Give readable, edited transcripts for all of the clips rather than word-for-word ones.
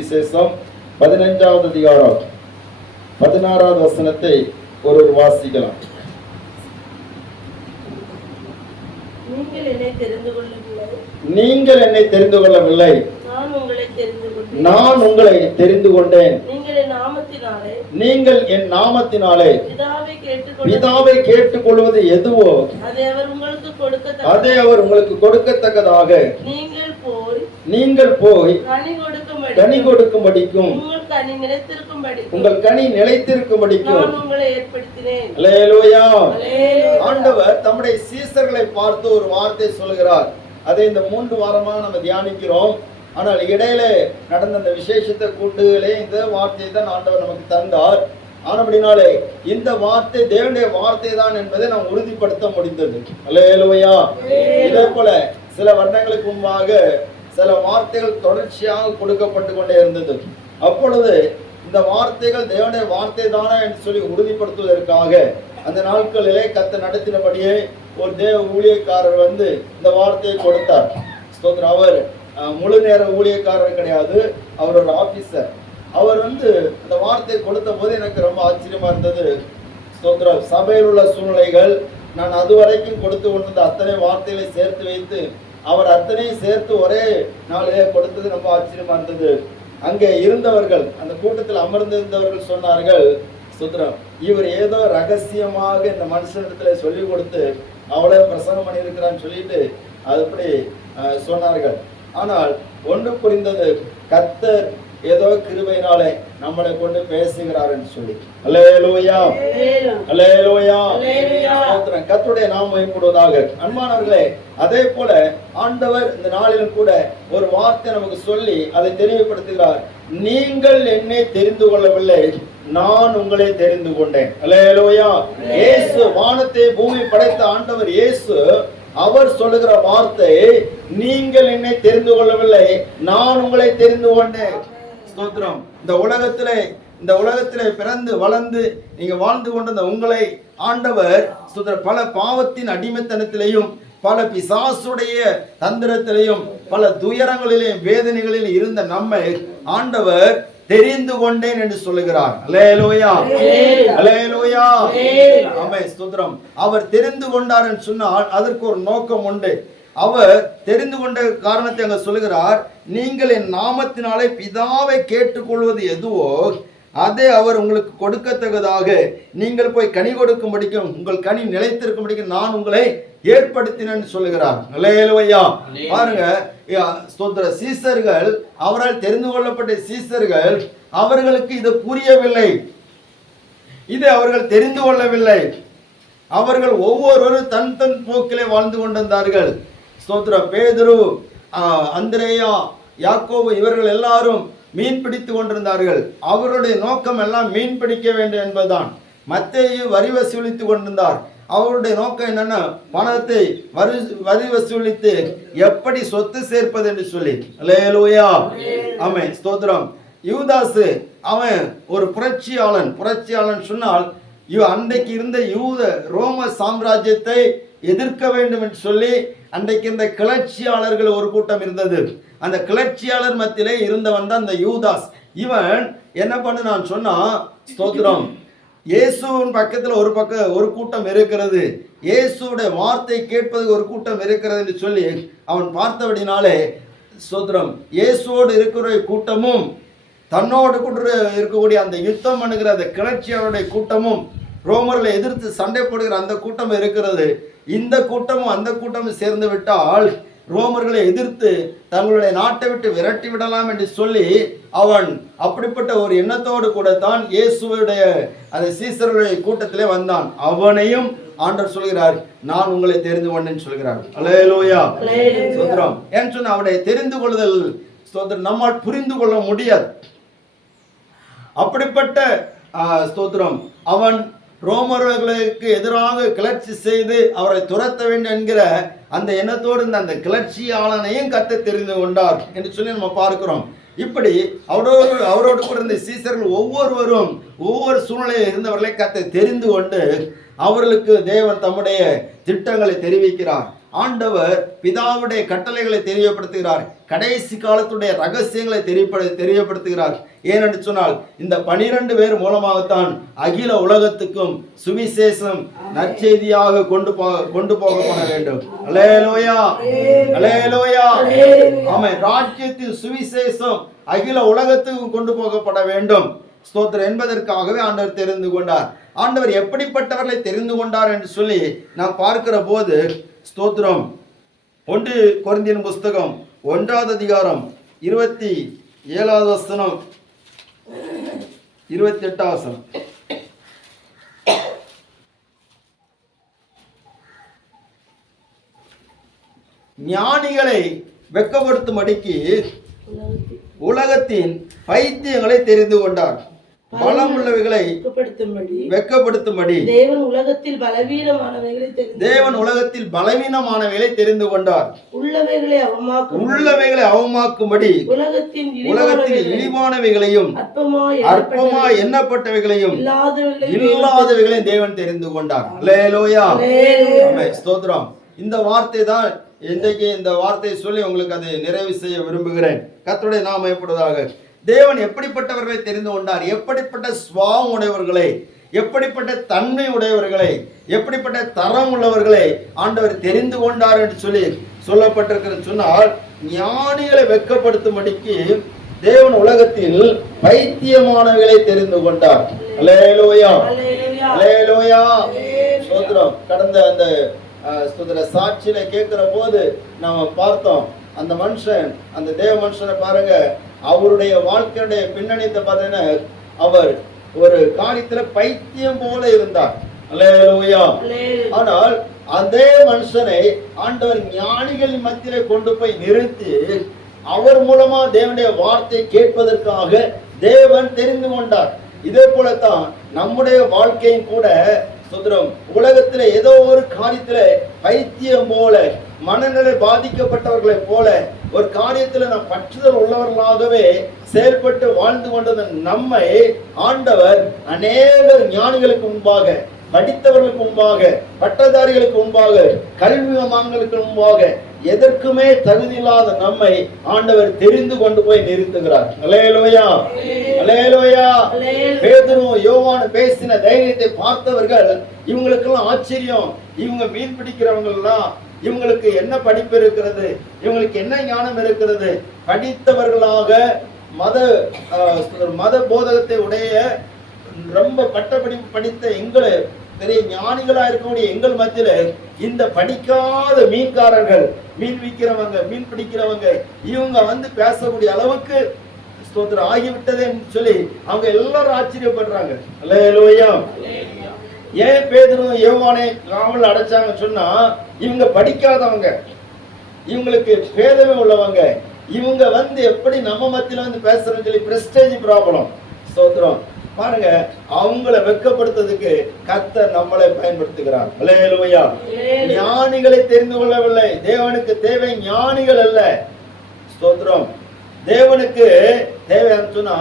விசேஷம் 15வது அதிகாரம் 16வது வசனத்தை ஒருவர் வாசிக்கலாம். நீங்கள் என்னை தெரிந்து கொள்ளவில்லை, நான் உங்களை தெரிந்து கொண்டேன். நீங்கள் என் நாமத்தினாலே பிதாவை கேட்டுக்கொள்வது எதுவோ அதை அவர் உங்களுக்கு கொடுக்கத்தக்கதாக நீங்கள் போய் கனி கொடுக்கும்படிக்கும் உங்கள் கனி நிலைத்திருக்கும்படிக்கும் அல்லேலூயா. ஆண்டவர் தம்முடைய சீசர்களை பார்த்து ஒரு வார்த்தை சொல்கிறார். அதை இந்த 3 வாரமா நம்ம தியானிக்கிறோம். ஆனால் இடையில நடந்த அந்த விசேஷத்தை கூட்டுகளே இந்த வார்த்தையை தான் ஆண்டவர் நமக்கு தந்தார். ஆனபடினாலே இந்த வார்த்தை தேவனுடைய வார்த்தை தான் என்பதை நாம் உறுதிப்படுத்த முடிந்தது. அல்லேலூயா. இதே போல சில வருடங்களுக்கு முன்பாக சில வார்த்தைகள் தொடர்ச்சியாக கொடுக்கப்பட்டு கொண்டே இருந்தது. அப்பொழுது இந்த வார்த்தைகள் தேவனுடைய வார்த்தை தானே என்று சொல்லி உறுதிப்படுத்துவதற்காக அந்த நாட்களிலே கர்த்தர் நடத்தினபடியே ஒரு தேவ ஊழியக்காரர் இந்த வார்த்தையை கொடுத்தார். ஸ்தோத்திரம். அவர் முழு நேர ஊழியக்காரர் கிடையாது, அவர் ஒரு ஆபீசர். அவர் அந்த வார்த்தையை கொடுத்த போது எனக்கு ரொம்ப ஆச்சரியமா இருந்தது. ஸ்தோத்திரம். சபையில் உள்ள சூழ்நிலைகள், நான் அதுவரைக்கும் கொடுத்து கொண்டிருந்த அத்தனை வார்த்தைகளை சேர்த்து வைத்து அவர் அத்தனையும் சேர்த்து ஒரே நாளிலே கொடுத்தது ரொம்ப ஆச்சரியமா இருந்தது. அங்கே இருந்தவர்கள், அந்த கூட்டத்தில் அமர்ந்திருந்தவர்கள் சொன்னார்கள், ஸ்தோத்திரம், இவர் ஏதோ ரகசியமாக இந்த மனுஷனிடத்துல சொல்லி கொடுத்து அவ்வளவு பிரசங்கம் பண்ணியிருக்கிறான்னு சொல்லிட்டு அதுபடி சொன்னார்கள். ஆனால் ஒன்று புரிந்தது, கர்த்தர் ஏதோ கிருபையினாலே நம்மளை கொண்டு பேசுகிறார் என்று சொல்லி. அல்லேலூயா, அல்லேலூயா. ஸ்தோத்திரம். கர்த்தருடைய நாமம் மகிமைப்படுவதாக. அன்பானவர்களே, அதே போல ஆண்டவர் இந்த நாளிலும் கூட ஒரு வார்த்தை நமக்கு சொல்லி அதை தெரியப்படுத்துகிறார். நீங்கள் என்னை தெரிந்து கொள்ளவில்லை, நான் உங்களை தெரிந்து கொண்டேன். அல்லேலூயா. இயேசு, வானத்தை பூமி படைத்த ஆண்டவர் இயேசு, அவர் சொல்லுகிற வார்த்தை, நீங்கள் என்னை தெரிந்து கொள்ளவில்லை, நான் உங்களை தெரிந்து கொண்டேன். ஸ்தோத்திரம். இந்த உலகத்திலே பிறந்து வளர்ந்து நீங்க வாழ்ந்து கொண்டிருந்த உங்களை ஆண்டவர் ஸ்தோத்திரம், பல பாவத்தின் அடிமைத்தனத்திலையும் பல பிசாசுடைய தந்திரத்திலையும் பல துயரங்களிலேயும் வேதனைகளிலும் இருந்த நம்மை ஆண்டவர் தெரிந்து கொண்டேன் என்று சொல்லுகிறார். அல்லேலூயா, அல்லேலூயா. ஆமென். ஸ்தோத்திரம். அவர் தெரிந்து கொண்டார் என்று சொன்னால் அதற்கு ஒரு நோக்கம் உண்டு. அவர் தெரிந்து கொண்ட காரணத்தை அங்க சொல்லுகிறார். நீங்கள் என் நாமத்தினாலே பிதாவை கேட்டுக்கொள்வது எதுவோ அதை அவர் உங்களுக்கு கொடுக்கத்தக்கதாக நீங்கள் போய் கனி கொடுக்கும்படிக்கும் உங்கள் கனி நிலைத்திருக்கும்படிக்கும் நான் உங்களை ஏற்படுத்தினேன்னு சொல்லுகிறார். அல்லேலூயா. பாருங்க, ஸ்தோத்திர, சீசர்கள், அவரால் தெரிந்து கொள்ளப்பட்ட சீசர்கள், அவர்களுக்கு இது புரியவில்லை, இது அவர்கள் தெரிந்து கொள்ளவில்லை. அவர்கள் ஒவ்வொருவரும் தன் தன் போக்கிலே வாழ்ந்து கொண்டிருந்தார்கள். ஸ்தோத்திர. பேதுரு, அந்திரேயா, யாக்கோபு இவர்கள் எல்லாரும் மீன் பிடித்து கொண்டிருந்தார்கள். அவருடைய நோக்கம் எல்லாம் மீன் பிடிக்க வேண்டும் என்பதுதான். மத்தேயு வரி வசூலித்து கொண்டிருந்தார். அவருடைய நோக்கம் என்னன்னா, பணத்தை வரி வசூலித்து எப்படி சொத்து சேர்ப்பது என்று சொல்லி. அல்லேலூயா. ஆமென். ஸ்தோத்திரம். யூதாசு, அவன் ஒரு புரட்சியாளன் சொன்னால் அன்றைக்கு இருந்த ரோம சாம்ராஜ்யத்தை எதிர்க்க வேண்டும் என்று சொல்லி அன்றைக்கு இந்த கிளர்ச்சியாளர்கள் ஒரு கூட்டம் இருந்தது. அந்த கிளர்ச்சியாளர் மத்தியிலே இருந்தவன் தான் இந்த யூதாஸ். இவன் என்ன பண்ணான் சொன்னா, ஸ்தோத்திரம், இயேசுவின் பக்கத்துல ஒரு கூட்டம் இருக்கிறது, இயேசுடைய வார்த்தை கேட்பது ஒரு கூட்டம் இருக்கிறது என்று சொல்லி அவன் பார்த்தபடினாலே, ஸ்தோத்திரம், இயேசுவோடு இருக்கிற கூட்டமும் தன்னோடு கூட இருக்கக்கூடிய அந்த யுத்தம் பண்ணுகிற அந்த கிளர்ச்சியாளருடைய கூட்டமும் ரோமர்களை எதிர்த்து சண்டை போடுகிற அந்த கூட்டம் இருக்கிறது. இந்த கூட்டமும் அந்த கூட்டமும் சேர்ந்து விட்டால் ரோமர்களை எதிர்த்து தங்களுடைய நாட்டை விட்டு விரட்டி விடலாம் என்று சொல்லி அவன் அப்படிப்பட்ட ஒரு எண்ணத்தோடு கூட தான் இயேசுடைய அந்த சீசர்களுடைய கூட்டத்திலே வந்தான். அவனையும் ஆண்டவர் சொல்கிறார், நான் உங்களை தெரிந்து கொண்டேன்னு சொல்கிறார். அல்லேலூயா. ஸ்தோத்திரம். ஏன்னு சொன்னா அவனை தெரிந்து கொள்ளுதல் ஸ்தோத்திரம் நம்மால் புரிந்து கொள்ள முடியாது. அப்படிப்பட்ட ஸ்தோத்திரம், அவன் ரோமர்களுக்கு எதிராக கிளர்ச்சி செய்து அவரை துரத்த வேண்டும் என்கிற அந்த எண்ணத்தோடு அந்த கிளர்ச்சியாளனையும் கர்த்தர் தெரிந்து கொண்டார் என்று சொல்லி நம்ம பார்க்கிறோம். இப்படி அவரோடு கூட இருந்த சீசர்கள் ஒவ்வொருவரும் ஒவ்வொரு சூழ்நிலையில் இருந்தவர்களை கர்த்தர் தெரிந்து கொண்டு அவர்களுக்கு தேவன் தம்முடைய திட்டங்களை தெரிவிக்கிறார். ஆண்டவர் பிதாவுடைய கட்டளைகளை தெரியப்படுத்துகிறார். கடைசி காலத்துடைய ரகசியங்களை தெரியப்படுத்துகிறார். ஏனென்று சொன்னால் இந்த 12 பேர் மூலமாகத்தான் அகில உலகத்துக்கும் சுவிசேஷம் நற்செய்தியாக கொண்டு போகப்பட வேண்டும். அல்லேலூயா, அல்லேலூயா. ஆமென். ராஜ்யத்தின் சுவிசேஷம் அகில உலகத்துக்கு கொண்டு போகப்பட வேண்டும். ஸ்தோத்திரம் என்பதற்காகவே ஆண்டவர் தெரிந்து கொண்டார். ஆண்டவர் எப்படிப்பட்டவர்களை தெரிந்து கொண்டார் என்று சொல்லி நாம் பார்க்கிற போது ஸ்தோத்திரம் 1 கொரிந்தியர் புஸ்தகம் 1ஆம் அதிகாரம் 27வது வசனம் 28வது வசனம். ஞானிகளை வெட்கப்படுத்தும்படிக்கு உலகத்தின் பைத்தியங்களை தெரிந்து கொண்டார். பலம் உள்ளவைகளை வெட்கப்படுத்தும்படி தேவன் உலகத்தில் பலவீனமானவைகளை தெரிந்து கொண்டார். உள்ளவைகளை அவமாக்கும்படி உலகத்தில் இழிவானவைகளையும் அற்பமாய் எண்ணப்பட்டவைகளையும் இல்லாதவைகளையும் தேவன் தெரிந்து கொண்டார். அல்லேலூயா, ஸ்தோத்திரம். இந்த வார்த்தை தான் இன்றைக்கு இந்த வார்த்தையை சொல்லி உங்களுக்கு அதை நிறைவு செய்ய விரும்புகிறேன். கர்த்தருடைய நாமம் மகிமைப்படுவதாக. தேவன் எப்படிப்பட்டவர்களை தெரிந்து கொண்டார், எப்படிப்பட்ட சுபாவம் உடையவர்களை, எப்படிப்பட்ட தன்மை உடையவர்களை, எப்படிப்பட்ட தரம் உள்ளவர்களை ஆண்டவர் தெரிந்து கொண்டார் என்று சொல்லி சொல்லப்பட்டிருக்கிறது. சொன்னால் ஞானிகளை வெட்கப்படுத்தும்படிக்கு தேவன் உலகத்தில் பைத்தியமானவர்களை தெரிந்து கொண்டார். அல்லேலூயா, அல்லேலூயா, ஸ்தோத்திரம். கடந்த அந்த சாட்சியில கேட்கிற போது நாம பார்த்தோம், அந்த மனுஷன், அந்த தேவ மனுஷனை பாருங்க, அவருடைய வாழ்க்கையுடைய பின்னணியத்தை பார்த்தீங்கன்னா அவர் ஒரு காரியத்துல பைத்தியம் போல இருந்தார். அல்லேலூயா. ஆனால் அதே மனுஷனை ஆண்டவர் ஞானிகள் மத்தியிலே கொண்டு போய் நிறுத்தி அவர் மூலமா தேவனுடைய வார்த்தை கேட்பதற்காக தேவன் தெரிந்து கொண்டார். இதே போலத்தான் நம்முடைய வாழ்க்கையும் கூட சுதந்திரம். உலகத்துல ஏதோ ஒரு காரியத்துல பைத்தியம் போல, மனநிலை பாதிக்கப்பட்டவர்களை போல ஒரு காரியத்துல நாம் பற்றுதல் உள்ளவர்களாகவே செயல்பட்டு வாழ்ந்து கொண்டது நம்மை ஆண்டவர் அநேக ஞானிகளுக்கு முன்பாக, படித்தவர்களுக்கு முன்பாக, பட்டதாரிகளுக்கு முன்பாக, கல்விமான்களுக்கு முன்பாக எதற்குமே தகுதி இல்லாத நம்மை ஆண்டவர் தெரிந்து கொண்டு போய் நிறுத்துகிறார். அல்லேலூயா, அல்லேலூயா. பேதுரு யோவான் பேசின தைரியத்தை பார்த்தவர்கள் இவங்களுக்கெல்லாம் ஆச்சரியம். இவங்க மீன் பிடிக்கிறவங்க எல்லாம் இவங்களுக்கு என்ன படிப்பு இருக்கிறது, இவங்களுக்கு என்ன ஞானம் இருக்கிறது, படித்தவர்களாக மத போதகத்தை உடைய ரொம்ப பட்டப்படிப்பு படித்த எங்களை பெரிய ஞானிகளா இருக்கக்கூடிய எங்கள் மத்தியில இந்த படிக்காத மீன்காரர்கள், மீன் விற்கிறவங்க, மீன் பிடிக்கிறவங்க, இவங்க பேசக்கூடிய அளவுக்கு ஸ்தோத்திரம் ஆகிவிட்டதுன்னு சொல்லி அவங்க எல்லாரும் ஆச்சரியப்படுறாங்க. அல்லேலூயா. ஏன் பேதுரு யோவானை காவல் அடைச்சாங்க சொன்னா, இவங்க படிக்காதவங்க, இவங்களுக்கு பேதமே உள்ளவங்க, இவங்க எப்படி நம்ம மத்தியில பேசுறேன்னு சொல்லி பிரஸ்டேஜ் ப்ராப்ளம். ஸ்தோத்திரம். பாருங்க, அவங்கள வெட்கப்படுத்துறதுக்கு கர்த்தர் நம்மளை பயன்படுத்துகிறார். அல்லேலூயா. ஞானிகளை தெரிந்து கொள்ளவில்லை. தேவனுக்கு தேவை ஞானிகள் அல்ல. ஸ்தோத்திரம். தேவனுக்கு தேவைன்னு சொன்னா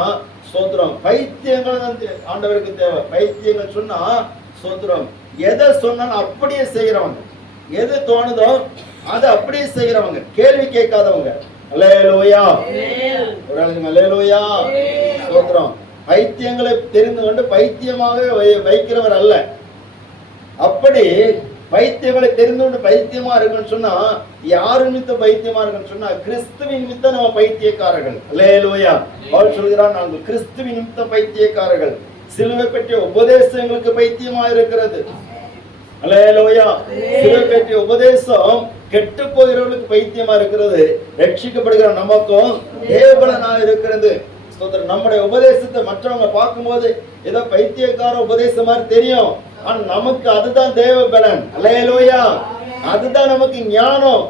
ஸ்தோத்திரம் பைத்தியங்கள் தான் ஆண்டவருக்கு தேவை. பைத்தியங்கள் சொன்னா ஸ்தோத்திரம் எதை சொன்னாலும் அப்படியே செய்யறவங்க, எது தோணுதோ அதை அப்படியே செய்யறவங்க, கேள்வி கேட்காதவங்க. அல்லேலூயா, ஒரு அல்லேலூயா. ஸ்தோத்திரம். பைத்தியங்களை தெரிந்து கொண்டு பைத்தியமாக வைக்கிறவர் அல்ல. அப்படி பைத்தியங்களை தெரிந்து கொண்டு பைத்தியமா இருக்குன்னு சொன்னா யாரு நிமித்தம் பைத்தியமா இருக்குன்னு சொன்னா கிறிஸ்துவின் நிமித்தம் நம்ம பைத்தியக்காரர்கள். அல்லேலூயா. அவர் சொல்கிறார், நாங்கள் கிறிஸ்துவின் நிமித்தம் பைத்தியக்காரர்கள். சிலுவை பற்றிய உபதேசம் எங்களுக்கு பைத்தியமா இருக்கிறது. அல்லேலூயா. சிலுவை பற்றிய உபதேசம் கெட்டு போகிறவர்களுக்கு பைத்தியமா இருக்கிறது, ரட்சிக்கப்படுகிற நமக்கும் தேவபலனா இருக்கிறது. நம்முடைய உபதேசத்தை மற்றவங்க பார்க்கும்போது ஏதோ பைத்தியக்கார உபதேசம் மாதிரி தெரியும், ஆனா நமக்கு அதுதான் தேவபலன். அல்லேலூயா. அதுதான் நமக்கு ஞானம்.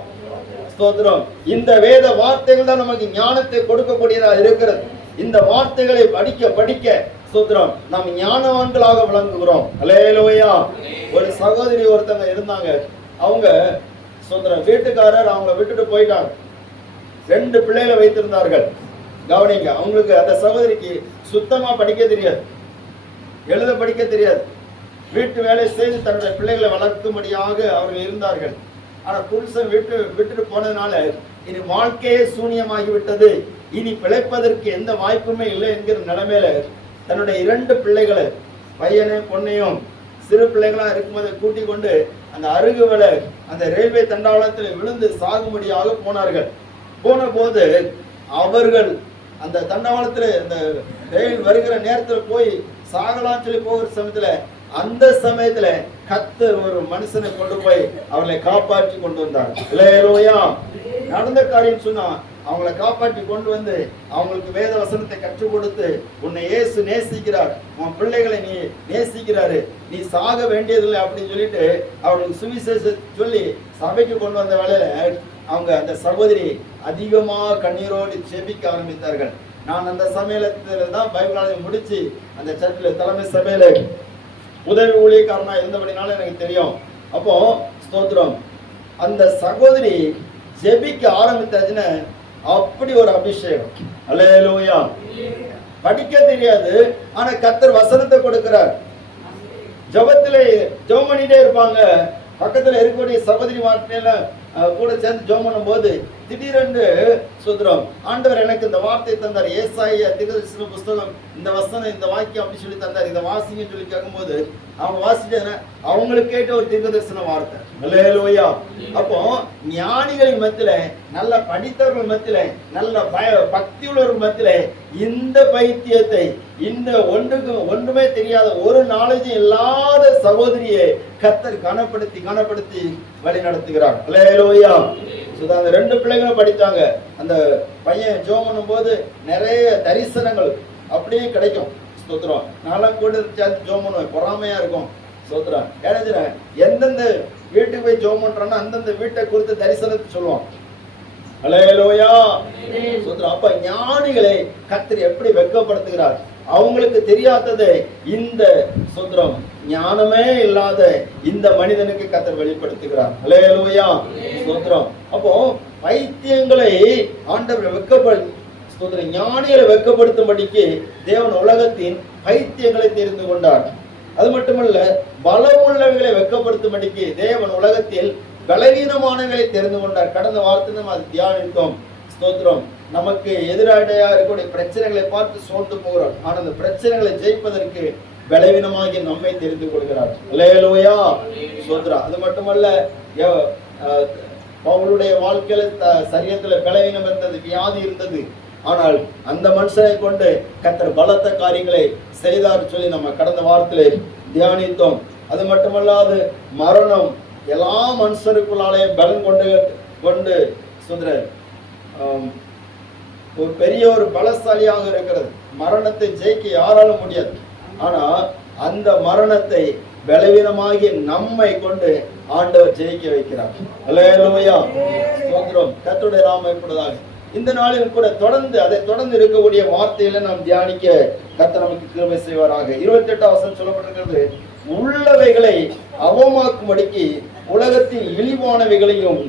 ஸ்தோத்திரம். இந்த வேத வார்த்தைகள் தான் நமக்கு ஞானத்தை கொடுக்கக்கூடியதா இருக்கிறது. இந்த வார்த்தைகளை படிக்க படிக்க ஸ்தோத்திரம் நாம் ஞானவான்களாக விளங்குகிறோம். அல்லேலூயா. ஒரு சகோதரி ஒருத்தங்க இருந்தாங்க, அவங்க ஸ்தோத்திரம் வீட்டுக்காரர் அவங்கள விட்டுட்டு போயிட்டாங்க. 2 பிள்ளைகளை வைத்திருந்தார்கள். கவனிங்க, அவங்களுக்கு அந்த சகோதரிக்கு சுத்தமா படிக்க தெரியாது. எழுத படிக்க தெரியாது. வீட்டு வேலை செய்து தன்னுடைய பிள்ளைகளை வளர்க்கும்படியாக அவர்கள் இருந்தார்கள். ஆனா புருஷன் விட்டுட்டு போனதுனால இனி வாழ்க்கையே சூனியமாகிவிட்டது, இனி பிழைப்பதற்கு எந்த வாய்ப்புமே இல்லை என்கிற நிலைமையில தன்னுடைய 2 பிள்ளைகளை, பையனையும் பொண்ணையும், சிறு பிள்ளைகளா இருக்கும்போது கூட்டிக் கொண்டு அந்த அருகுவல அந்த ரயில்வே தண்டவாளத்தில் விழுந்து சாகும்படியாக போனார்கள். போன போது அவர்கள் அந்த தண்டவாளத்துல அந்த ரயில் வருகிற நேரத்துல போய் சாகலாம் சொல்லி போகிற சமயத்துல, அந்த சமயத்துல கர்த்தர் ஒரு மனுஷனை கொண்டு போய் அவர்களை காப்பாற்றி கொண்டு வந்தார். அல்லேலூயா. நடந்த காரியம் சொன்னா அவங்களை காப்பாற்றி கொண்டு வந்து அவங்களுக்கு வேத வசனத்தை கற்றுக் கொடுத்து, உன்னை இயேசு நேசிக்கிறார், உன் பிள்ளைகளை நீ நேசிக்கிறாரு, நீ சாக வேண்டியதில்லை அப்படின்னு சொல்லிட்டு அவங்களுக்கு சுவிசேஷம் சொல்லி சபைக்கு கொண்டு வந்த வேளையில அவங்க அந்த சகோதரி அதிகமாக கண்ணீரோடு செபிக்க ஆரம்பித்தார்கள். நான் அந்த சமயத்துல தான் பைபிள் காலேஜ் முடிச்சு அந்த சர்ச்சில் தலைமை சபையில உதவி ஊழியக்காரனா இருந்தபடினால எனக்கு தெரியும். அப்போ ஸ்தோத்திரம், அந்த சகோதரி ஜெபிக்க ஆரம்பித்தாச்சுன்னு அப்படி ஒரு அபிஷேகம். அல்லேலூயா. படிக்க தெரியாது, ஆனா கர்த்தர் வசனத்தை கொடுக்கிறார். ஜெபத்திலே ஜெபம் பண்ணிட்டே இருப்பாங்க. பக்கத்துல இருக்கக்கூடிய சகோதரி வார்த்தையில கூட சேர்ந்து ஜெபம் பண்ணும் போது திடீரென்று சுதரம் ஆண்டவர் எனக்கு இந்த வார்த்தை தந்தார். ஏசாயா தீர்க்கதரிசன புஸ்தகம் இந்த வசனம் இந்த வாக்கியம் அப்படி சொல்லி தந்தார், இதை வாசிங்கன்னு சொல்லி கேட்கும்போது அவங்க வாசிச்சாங்க. அவங்களுக்கு கேட்ட ஒரு தீர்க்கதரிசன வார்த்தை. அல்லேலூயா. அப்போ ஞானிகளின் மத்தியில, நல்ல படித்தவர்கள் மத்தியில, நல்ல பக்தி உள்ளவர்கள் மத்தியில இந்த பைத்தியத்தை, இந்த ஒன்றுமே தெரியாத ஒரு நாலேஜும் இல்லாத சகோதரியை கர்த்தர் கனப்படுத்தி வழி நடத்துகிறார். அல்லேலூயா. அந்த 2 பிள்ளைங்களும் படித்தாங்க. அந்த பையன் ஜெபம் பண்ணும் போது நிறைய தரிசனங்கள் அப்படியே கிடைக்கும். ஸ்தோத்திரம். நான்லாம் கூட சேர்ந்து ஜெபம் பண்ணுவேன், பொறாமையா இருக்கும். ஸ்தோத்திரம். ஏன்னா எந்தெந்த வீட்டுக்கு போய் ஜெபம் பண்றோம்னா அந்தந்த வீட்டை குறித்து தரிசனத்தை சொல்லுவோம். அல்லேலூயா. ஸ்தோத்திரம். அப்ப ஞானிகளை கர்த்தர் எப்படி வெட்கப்படுத்துகிறார். அவங்களுக்கு தெரியாதது இந்த ஸ்தோத்திரம் ஞானமே இல்லாத இந்த மனிதனுக்கு கர்த்தர் வெளிப்படுத்துகிறார். அல்லேலூயா. ஸ்தோத்திரம். அப்போ பைத்தியங்களை ஆண்டவர் ஸ்தோத்திரம் ஞானிகளை வெட்கப்படுத்தும்படிக்கு தேவன் உலகத்தின் பைத்தியங்களை தெரிந்து கொண்டார். அது மட்டுமல்ல, பலமுள்ளவைகளை வெட்கப்படுத்தும்படிக்கு தேவன் உலகத்தில் பலவீனமானவர்களை தெரிந்து கொண்டார். கடந்த வாரத்தில் நம்ம அதை தியானித்தோம். ஸ்தோத்திரம். நமக்கு எதிராடையா இருக்கக்கூடிய பிரச்சனைகளை பார்த்து சோர்ந்து போகிறோம். ஆனா அந்த பிரச்சனைகளை ஜெயிப்பதற்கு பலவீனமாகி நம்மை தெரிந்து கொள்கிறார். அல்லேலூயா. ஸ்தோத்திரம். அது மட்டுமல்ல, அவங்களுடைய வாழ்க்கையில சரீரத்துல பலவீனம் இருந்தது, வியாதி இருந்தது. ஆனால் அந்த மனுஷனை கொண்டு கர்த்தர் பலத்த காரியங்களை செய்தார் சொல்லி நம்ம கடந்த வாரத்திலே தியானித்தோம். அது மட்டுமல்லாது மரணம் எல்லா மனுஷருக்குள்ளாலே பலம் கொண்டு சுந்தர ஒரு பெரிய ஒரு பலசாலியாக இருக்கிறது. மரணத்தை ஜெயிக்க யாராலும் முடியாது. ஆனா அந்த மரணத்தை பலவீனமாகி நம்மை கொண்டு ஆண்டவர் ஜெயிக்க வைக்கிறார். அல்லேலூயா. ஸ்தோத்திரம். கர்த்தருடைய நாமம் இப்படியாக இந்த நாளில் கூட அதை தொடர்ந்து இருக்கக்கூடிய வார்த்தையில நாம் தியானிக்க கர்த்தர் நமக்கு கிருபை செய்வாராக. 28ஆம் வசனம் சொல்லப்பட்டிருக்கிறது, உள்ளவைகளை அவமாக்கும்படிக்கு உலகத்தின் இழிவானவைகளையும்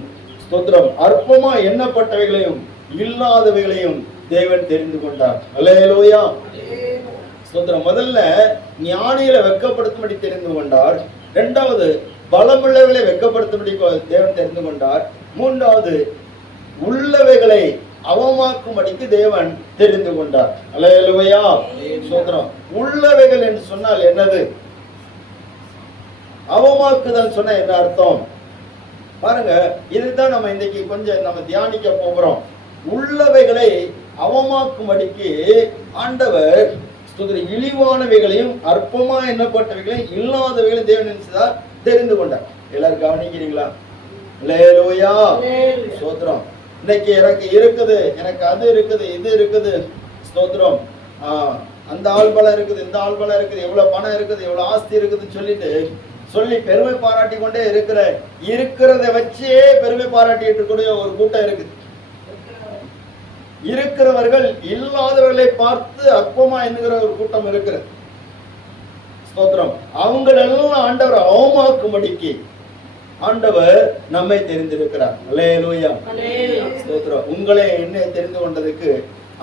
ஸ்தோத்திரம் அற்பமா எண்ணப்பட்டவைகளையும் இல்லாதவைகளையும் தேவன் தெரிந்து கொண்டார். அல்லேலூயா. ஸ்தோத்திரம். முதல்ல ஞானிகளை வெட்கப்படுத்தும்படி தெரிந்து கொண்டார். 2வது பலமுள்ளவைகளை வெட்கப்படுத்தும்படி தேவன் தெரிந்து கொண்டார். 3வது உள்ளவைகளை அவமாக்கும்படிக்கு தேவன் தெரிந்து கொண்டார். அல்லேலூயா. ஸ்தோத்திரம். உள்ளவைகள் என்று சொன்னால் என்னது? அவமாக்குதல் சொன்ன என்ன அர்த்தம் பாருங்க. இதுதான் நம்ம இன்னைக்கு கொஞ்சம் நம்ம தியானிக்க போகிறோம். உள்ளவைகளை அவமாக்கும்படிக்கு ஆண்டவர் இழிவானவைகளையும் அற்பமா எண்ணப்பட்டவைகளையும் இல்லாதவைகளையும் தேவன் நினைச்சதார் தெரிந்து கொண்டார். எல்லாரும் கவனிக்கிறீங்களா? அல்லேலூயா. ஸ்தோத்திரம். இன்னைக்கு எனக்கு இருக்குது, எனக்கு அது இருக்குது, இது இருக்குது. ஸ்தோத்திரம். அந்த ஆள் பலம் இருக்குது, இந்த ஆள் பலம் இருக்குது, எவ்வளவு பணம் இருக்குது, எவ்வளவு ஆஸ்தி இருக்குதுன்னு சொல்லி பெருமை பாராட்டி கொண்டே இருக்கிறத வச்சே பெருமை பாராட்டிட்டு கூடிய ஒரு கூட்டம் இருக்குது. இருக்கிறவர்கள் இல்லாதவர்களை பார்த்து அற்பமா என்கிற ஒரு கூட்டம் இருக்கிறது. ஸ்தோத்திரம். அவங்களெல்லாம் ஆண்டவர் அவமாக்கும்படிக்கு ஆண்டவர் நம்மை தெரிந்திருக்கிறார். அல்லேலூயா. ஸ்தோத்திரம். உங்களை என்ன தெரிந்து கொண்டதுக்கு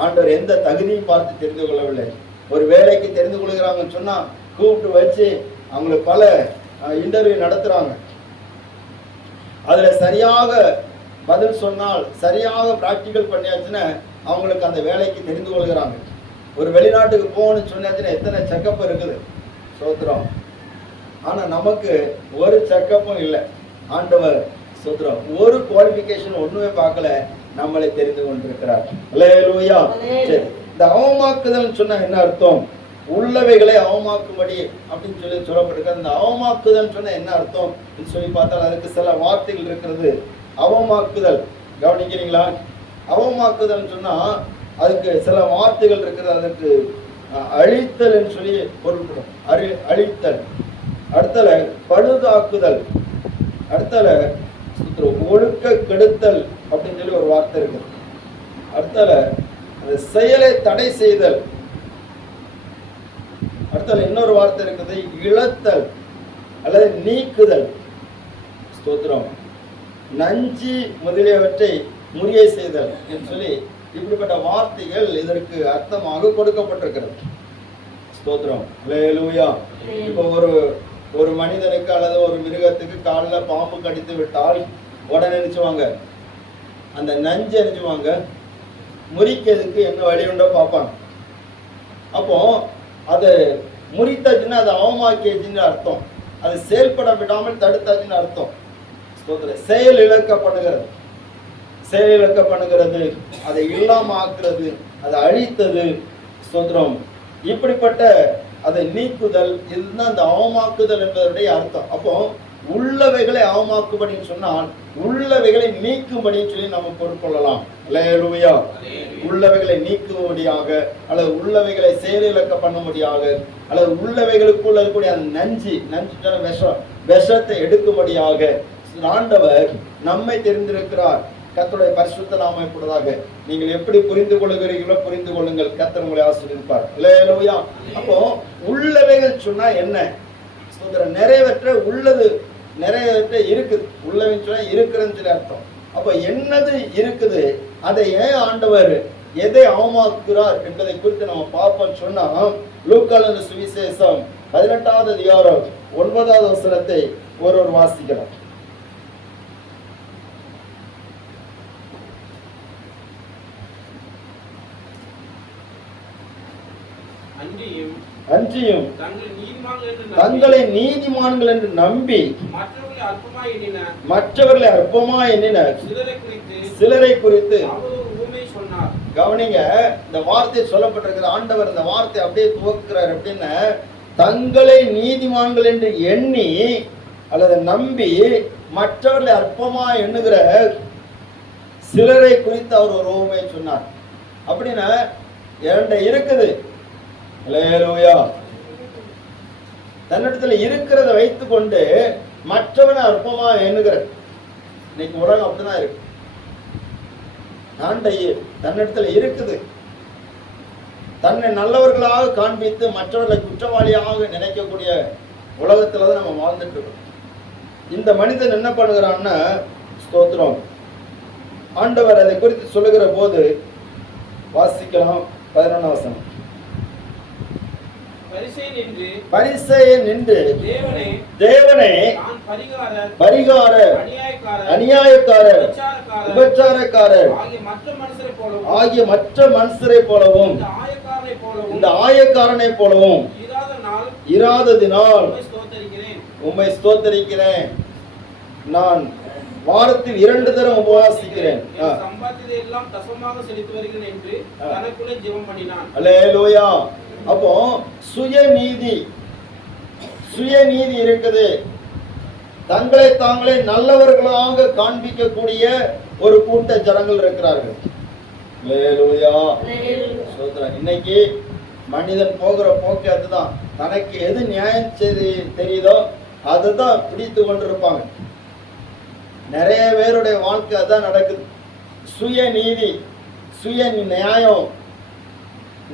ஆண்டவர் எந்த தகுதியும் பார்த்து தெரிந்து கொள்ளவில்லை. ஒரு வேலைக்கு தெரிந்து கொள்கிறாங்கன்னு சொன்னா கூப்பிட்டு வச்சு அவங்களுக்கு பல இன்டர்வியூ நடத்துறாங்க. அதுல சரியாக பதில் சொன்னால், சரியாக பிராக்டிக்கல் பண்ணியாச்சுன்னா அவங்களுக்கு அந்த வேலைக்கு தெரிந்து கொள்கிறாங்க. ஒரு வெளிநாட்டுக்கு போகணும்னு சொன்னாச்சுன்னா எத்தனை செக்கப் இருக்குது, சோத்திரம். ஆனா நமக்கு ஒரு செக்கப்பும் இல்லை. ஆண்டவர் சோத்திரம் ஒரு குவாலிஃபிகேஷன் ஒண்ணுமே பார்க்கல, நம்மளை தெரிந்து கொண்டிருக்கிறார். அல்லேலூயா. இந்த அவமாக்குதல் சொன்னா என்ன அர்த்தம்? உள்ளவைகளை அவமாக்கும்படி அப்படின்னு சொல்லப்பட்டிருக்க. அந்த அவமாக்குதல் சொன்ன என்ன அர்த்தம் சொல்லி பார்த்தால் அதுக்கு சில வார்த்தைகள் இருக்கிறது. அவமாக்குதல் கவனிக்கிறீங்களா? அவமாக்குதல் சொன்னா அதுக்கு சில வார்த்தைகள் இருக்கிறது. அதுக்கு அழித்தல் சொல்லி பொருள்படும். அழித்தல். அடுத்தல பழுதாக்குதல். அடுத்தல ஒழுக்க கெடுத்தல் அப்படின்னு சொல்லி ஒரு வார்த்தை இருக்குது. அடுத்தல அந்த செயலை தடை செய்தல். அடுத்தல இன்னொரு வார்த்தை இருக்குது, இழத்தல் அல்லது நீக்குதல். ஸ்தோத்திரம். நஞ்சி முதலியவற்றை முறியை செய்தல் என்று சொல்லி இப்படிப்பட்ட வார்த்தைகள் இதற்கு அர்த்தமாக கொடுக்கப்பட்டிருக்கிறது. ஸ்தோத்திரம். அல்லேலூயா. இப்போ ஒரு மனிதனுக்கு அல்லது ஒரு மிருகத்துக்கு காலில் பாம்பு கடித்து விட்டால் உடனே நினைச்சுவாங்க, அந்த நஞ்சு நினைச்சுவாங்க முறிக்கிறதுக்கு என்ன வழி உண்டோ பார்ப்பாங்க. அப்போ அது முறித்தாச்சுன்னா அது அவமாக்கியாச்சுன்னு அர்த்தம். அது செயல்பட விடாமல் தடுத்தாச்சுன்னு அர்த்தம். செயல் இழக்க பண்ணுகிறது, செயல் இழக்க பண்ணுகிறது, அதை இல்லாம ஆக்குறது, அதை அழித்தது. ஸ்தோத்திரம். இப்படிப்பட்ட அதை நீக்குதல், இதுதான் அந்த அவமாக்குதல் என்பதனுடைய அர்த்தம். அப்போ உள்ளவைகளை அவமாக்கும்படின்னு சொன்னால் உள்ளவைகளை நீக்கும்படின்னு சொல்லி நம்ம பொருட்கொள்ளலாம். அல்லேலூயா. உள்ளவைகளை நீக்கும்படியாக அல்லது உள்ளவைகளை செயலிழக்க பண்ணும்படியாக அல்லது உள்ளவைகளுக்குள்ள இருக்கக்கூடிய அந்த நஞ்சு விஷத்தை எடுக்கும்படியாக ஆண்டவர் நம்மை தெரிந்திருக்கிறார். கர்த்தருடைய பரிசுத்த நாமப்படுவதாக. நீங்கள் எப்படி புரிந்து கொள்கிறீர்களோ புரிந்து கொள்ளுங்கள். கர்த்தர் உங்களை ஆசீர்வதிப்பார். அல்லேலூயா. அப்போ உள்ளவைகள் சொன்னா என்ன? நிறைவேற்ற உள்ளது, நிறைவேற்ற இருக்குது. உள்ளவைன்னு சொன்னா இருக்கிறன்னு சொல்லி அர்த்தம். அப்ப என்னது இருக்குது, அதை ஏன் ஆண்டவர் எதை அவமாக்குகிறார் என்பதை குறித்து நம்ம பார்ப்போம். சொன்னா லூக்கான சுவிசேஷம் 18வது அதிகாரம் 9வது வசனத்தை ஒருவர் வாசிக்கிறார். அன்றியும் தங்களை நீதிமான்கள் என்று நம்பி மற்றவர்களை அற்பமா எண்ணின சிலரை குறித்து. கவனிங்க, இந்த வார்த்தை சொல்லப்பட்டிருக்கிற ஆண்டவர் இந்த வார்த்தை அப்படியே துவக்குறார். அப்படின்னா தங்களை நீதிமான்கள் என்று எண்ணி அல்லது நம்பி மற்றவர்களை அற்பமா எண்ணுகிற சிலரை குறித்து அவர் ஒரு உவமை சொன்னார். அப்படின்னா என்கிட்ட இருக்குது, தன்னிடத்துல இருக்கிறத வைத்துக் கொண்டு மற்றவனை அற்பமா எண்ணுகிற இன்னைக்கு உலகம் அப்படிதான் இருக்கு. தன்னிடத்துல இருக்குது, தன்னை நல்லவர்களாக காண்பித்து மற்றவர்களை குற்றவாளியாக நினைக்கக்கூடிய உலகத்துலதான் நம்ம வாழ்ந்துட்டு இருக்கோம். இந்த மனிதன் என்ன பண்ணுகிறான்னா, ஸ்தோத்திரம், ஆண்டவர் அதை குறித்து சொல்லுகிற போது வாசிக்கலாம். 11வது வசனம். பரிசேயன் நின்று தேவனே பரிகாரர் அநியாயக்காரர் உபச்சாரக்காரர் ஆகிய மற்ற மனுஷரை போலவும் இந்த ஆயக்காரனை போலவும் இராததினால் உம்மை ஸ்தோத்தரிக்கிறேன். நான் வாரத்தில் 2 தரம் உபவாசிக்கிறேன். அல்லேலூயா. அப்போ சுயநீதி இருக்குது. தங்களை தாங்களே நல்லவர்களாக காண்பிக்கக்கூடிய ஒரு கூட்ட ஜனங்கள் இருக்கிறார்கள். இன்னைக்கு மனிதன் போகிற போக்கு அதுதான். தனக்கு எது நியாயம் தெரியுதோ அதுதான் பிடித்து கொண்டிருப்பாங்க. நிறைய பேருடைய வாழ்க்கை அதான் நடக்குது. சுயநீதி, சுய நியாயம்.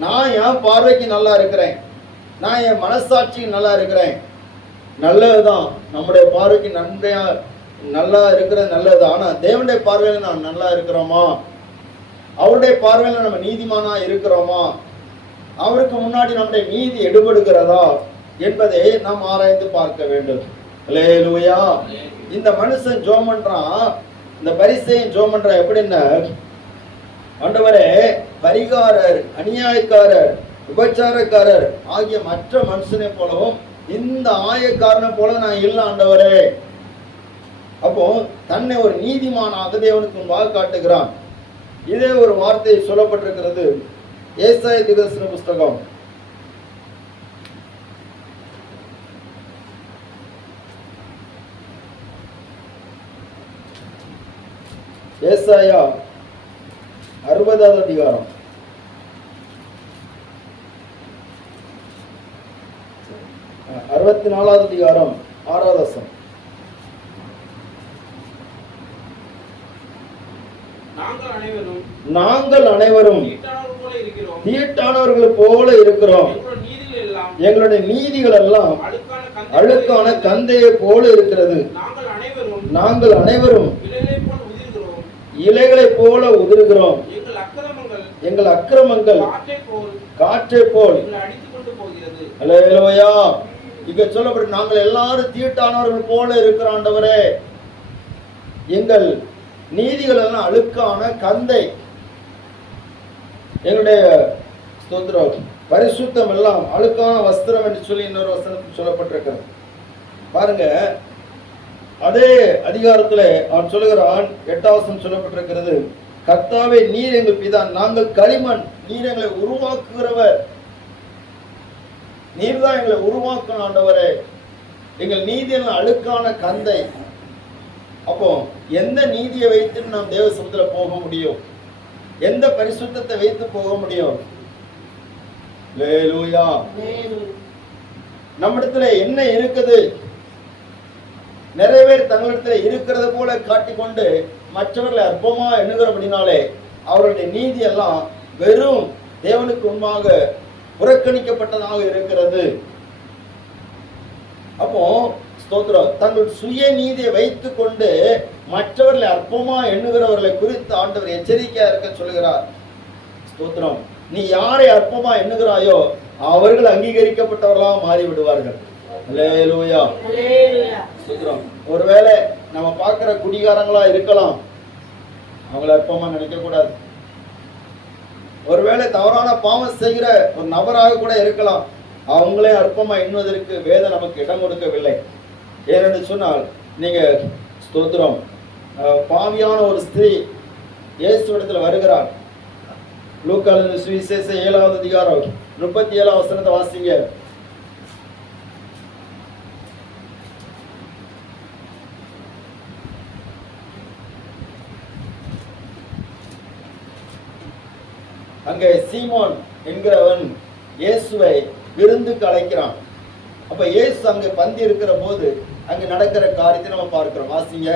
நான் என் பார்வைக்கு நல்லா இருக்கிறேன், நான் என் மனசாட்சிக்கு நல்லா இருக்கிறேன், நல்லதுதான். நம்முடைய பார்வைக்கு நல்லா இருக்கிறது நல்லது. ஆனா தேவனுடைய பார்வையில நாம் நல்லா இருக்கிறோமா? அவருடைய பார்வையில நம்ம நீதிமானா இருக்கிறோமா? அவருக்கு முன்னாடி நம்முடைய நீதி எடுபடுகிறதா? என்பதை நாம் ஆராய்ந்து பார்க்க வேண்டும். அல்லேலூயா. இந்த மனுஷன் ஜெபம் பண்றான், இந்த பரிசேயன் ஜெபம் பண்றான். எப்படின்னா, ஆண்டவரே, பரிகாரர், அநியாயக்காரர், விபச்சாரக்காரர் ஆகிய மற்ற மனுஷனை போலவும் இந்த ஆயக்காரனை போல நான் இல்லை ஆண்டவரே. அப்போ தன்னை ஒரு நீதிமானாக தேவனுக்கு முன்பாக காட்டுகிறான். இதே ஒரு வார்த்தை சொல்லப்பட்டிருக்கிறது ஏசாயா தீர்க்கதரிசன புஸ்தகம் 60வது அதிகாரம் 64வது அதிகாரம் 6வது வசனம். நாங்கள் அனைவரும் தீட்டானவர்கள் போல இருக்கிறோம். எங்களுடைய நீதிகள் எல்லாம் அழுக்கான கந்தையை போல இருக்கிறது. நாங்கள் அனைவரும் இலைகளை போல உதிர்கிறோம். எங்கள் அக்கிரமங்கள் காற்றை போல். அல்லேலூயா. இங்க சொல்லப்பட்டு நாங்கள் எல்லாரும் தீட்டானவர்கள் போல இருக்கிற ஆண்டவரே, எங்கள் நீதிகள் எல்லாம் அழுக்கான கந்தை, எங்களுடைய ஸ்தோத்திரம் பரிசுத்தம் எல்லாம் அழுக்கான வஸ்திரம் என்று சொல்லி இன்னொரு வசனத்தில் சொல்லப்பட்டிருக்கிறது. பாருங்க, அதே அதிகாரத்தில் அவன் சொல்லுகிறான், 8வது வசனம் சொல்லப்பட்டிருக்கிறது, கர்த்தாவே நீர் எங்கள் பிதா, நாங்கள் களிமண், நீர் எங்களை உருவாக்குகிறவர், நீர் தான் எங்களை உருவாக்கணும் ஆண்டவரே, எங்கள் நீதியெல்லாம் அழுக்கான கந்தை. அப்போ எந்த நீதியை வைத்து நாம் தேவ சமூகத்துல போக முடியும்? எந்த பரிசுத்தத்தை வைத்து போக முடியும்? அல்லேலூயா. நம்மிடத்துல என்ன இருக்குது? நிறைய பேர் தங்களிடத்துல இருக்கிறது போல காட்டிக்கொண்டு மற்றவர்களை அற்பமா எண்ணுகிறபடினாலே அவர்களுடைய நீதி எல்லாம் வெறும் தேவனுக்கு முன்பாக புறக்கணிக்கப்பட்டதாக இருக்கிறது. அப்போ ஸ்தோத்திரம், தங்கள் சுய நீதியை வைத்துக் கொண்டு மற்றவர்களை அற்பமா எண்ணுகிறவர்களை குறித்து ஆண்டவர் எச்சரிக்கையா இருக்க சொல்லுகிறார். ஸ்தோத்திரம், நீ யாரை அற்பமா எண்ணுகிறாயோ அவர்கள் அங்கீகரிக்கப்பட்டவர்களாக மாறி விடுவார்கள். அல்லேலூயா. ஸ்தோத்திரம். ஒருவேளை நம்ம பார்க்கிற குடிகாரங்களா இருக்கலாம், அவங்கள அற்பமா நினைக்க கூடாது. ஒருவேளை தவறான பாவம் செய்கிற ஒரு நபராக கூட இருக்கலாம், அவங்களே அற்பமா எண்ணுவதற்கு வேதம் நமக்கு இடம் கொடுக்கவில்லை. ஏனென்று சொன்னால், நீங்க ஸ்தோத்திரம், பாவியான ஒரு ஸ்திரீ இயேசுவிடத்துல வருகிறார். லூக்கா சுவிசேஷம் 7வது அதிகாரம் 37வது வசனத்தை வாசிங்க. அங்கே சீமோன் என்கிறவன் இயேசுவை விருந்துக்கு அழைக்கிறான். அப்ப இயேசு அங்க பந்தி இருக்கிற போது அங்க நடக்கிற காரியத்தை நம்ம பார்க்கிறோம். வாசிங்க.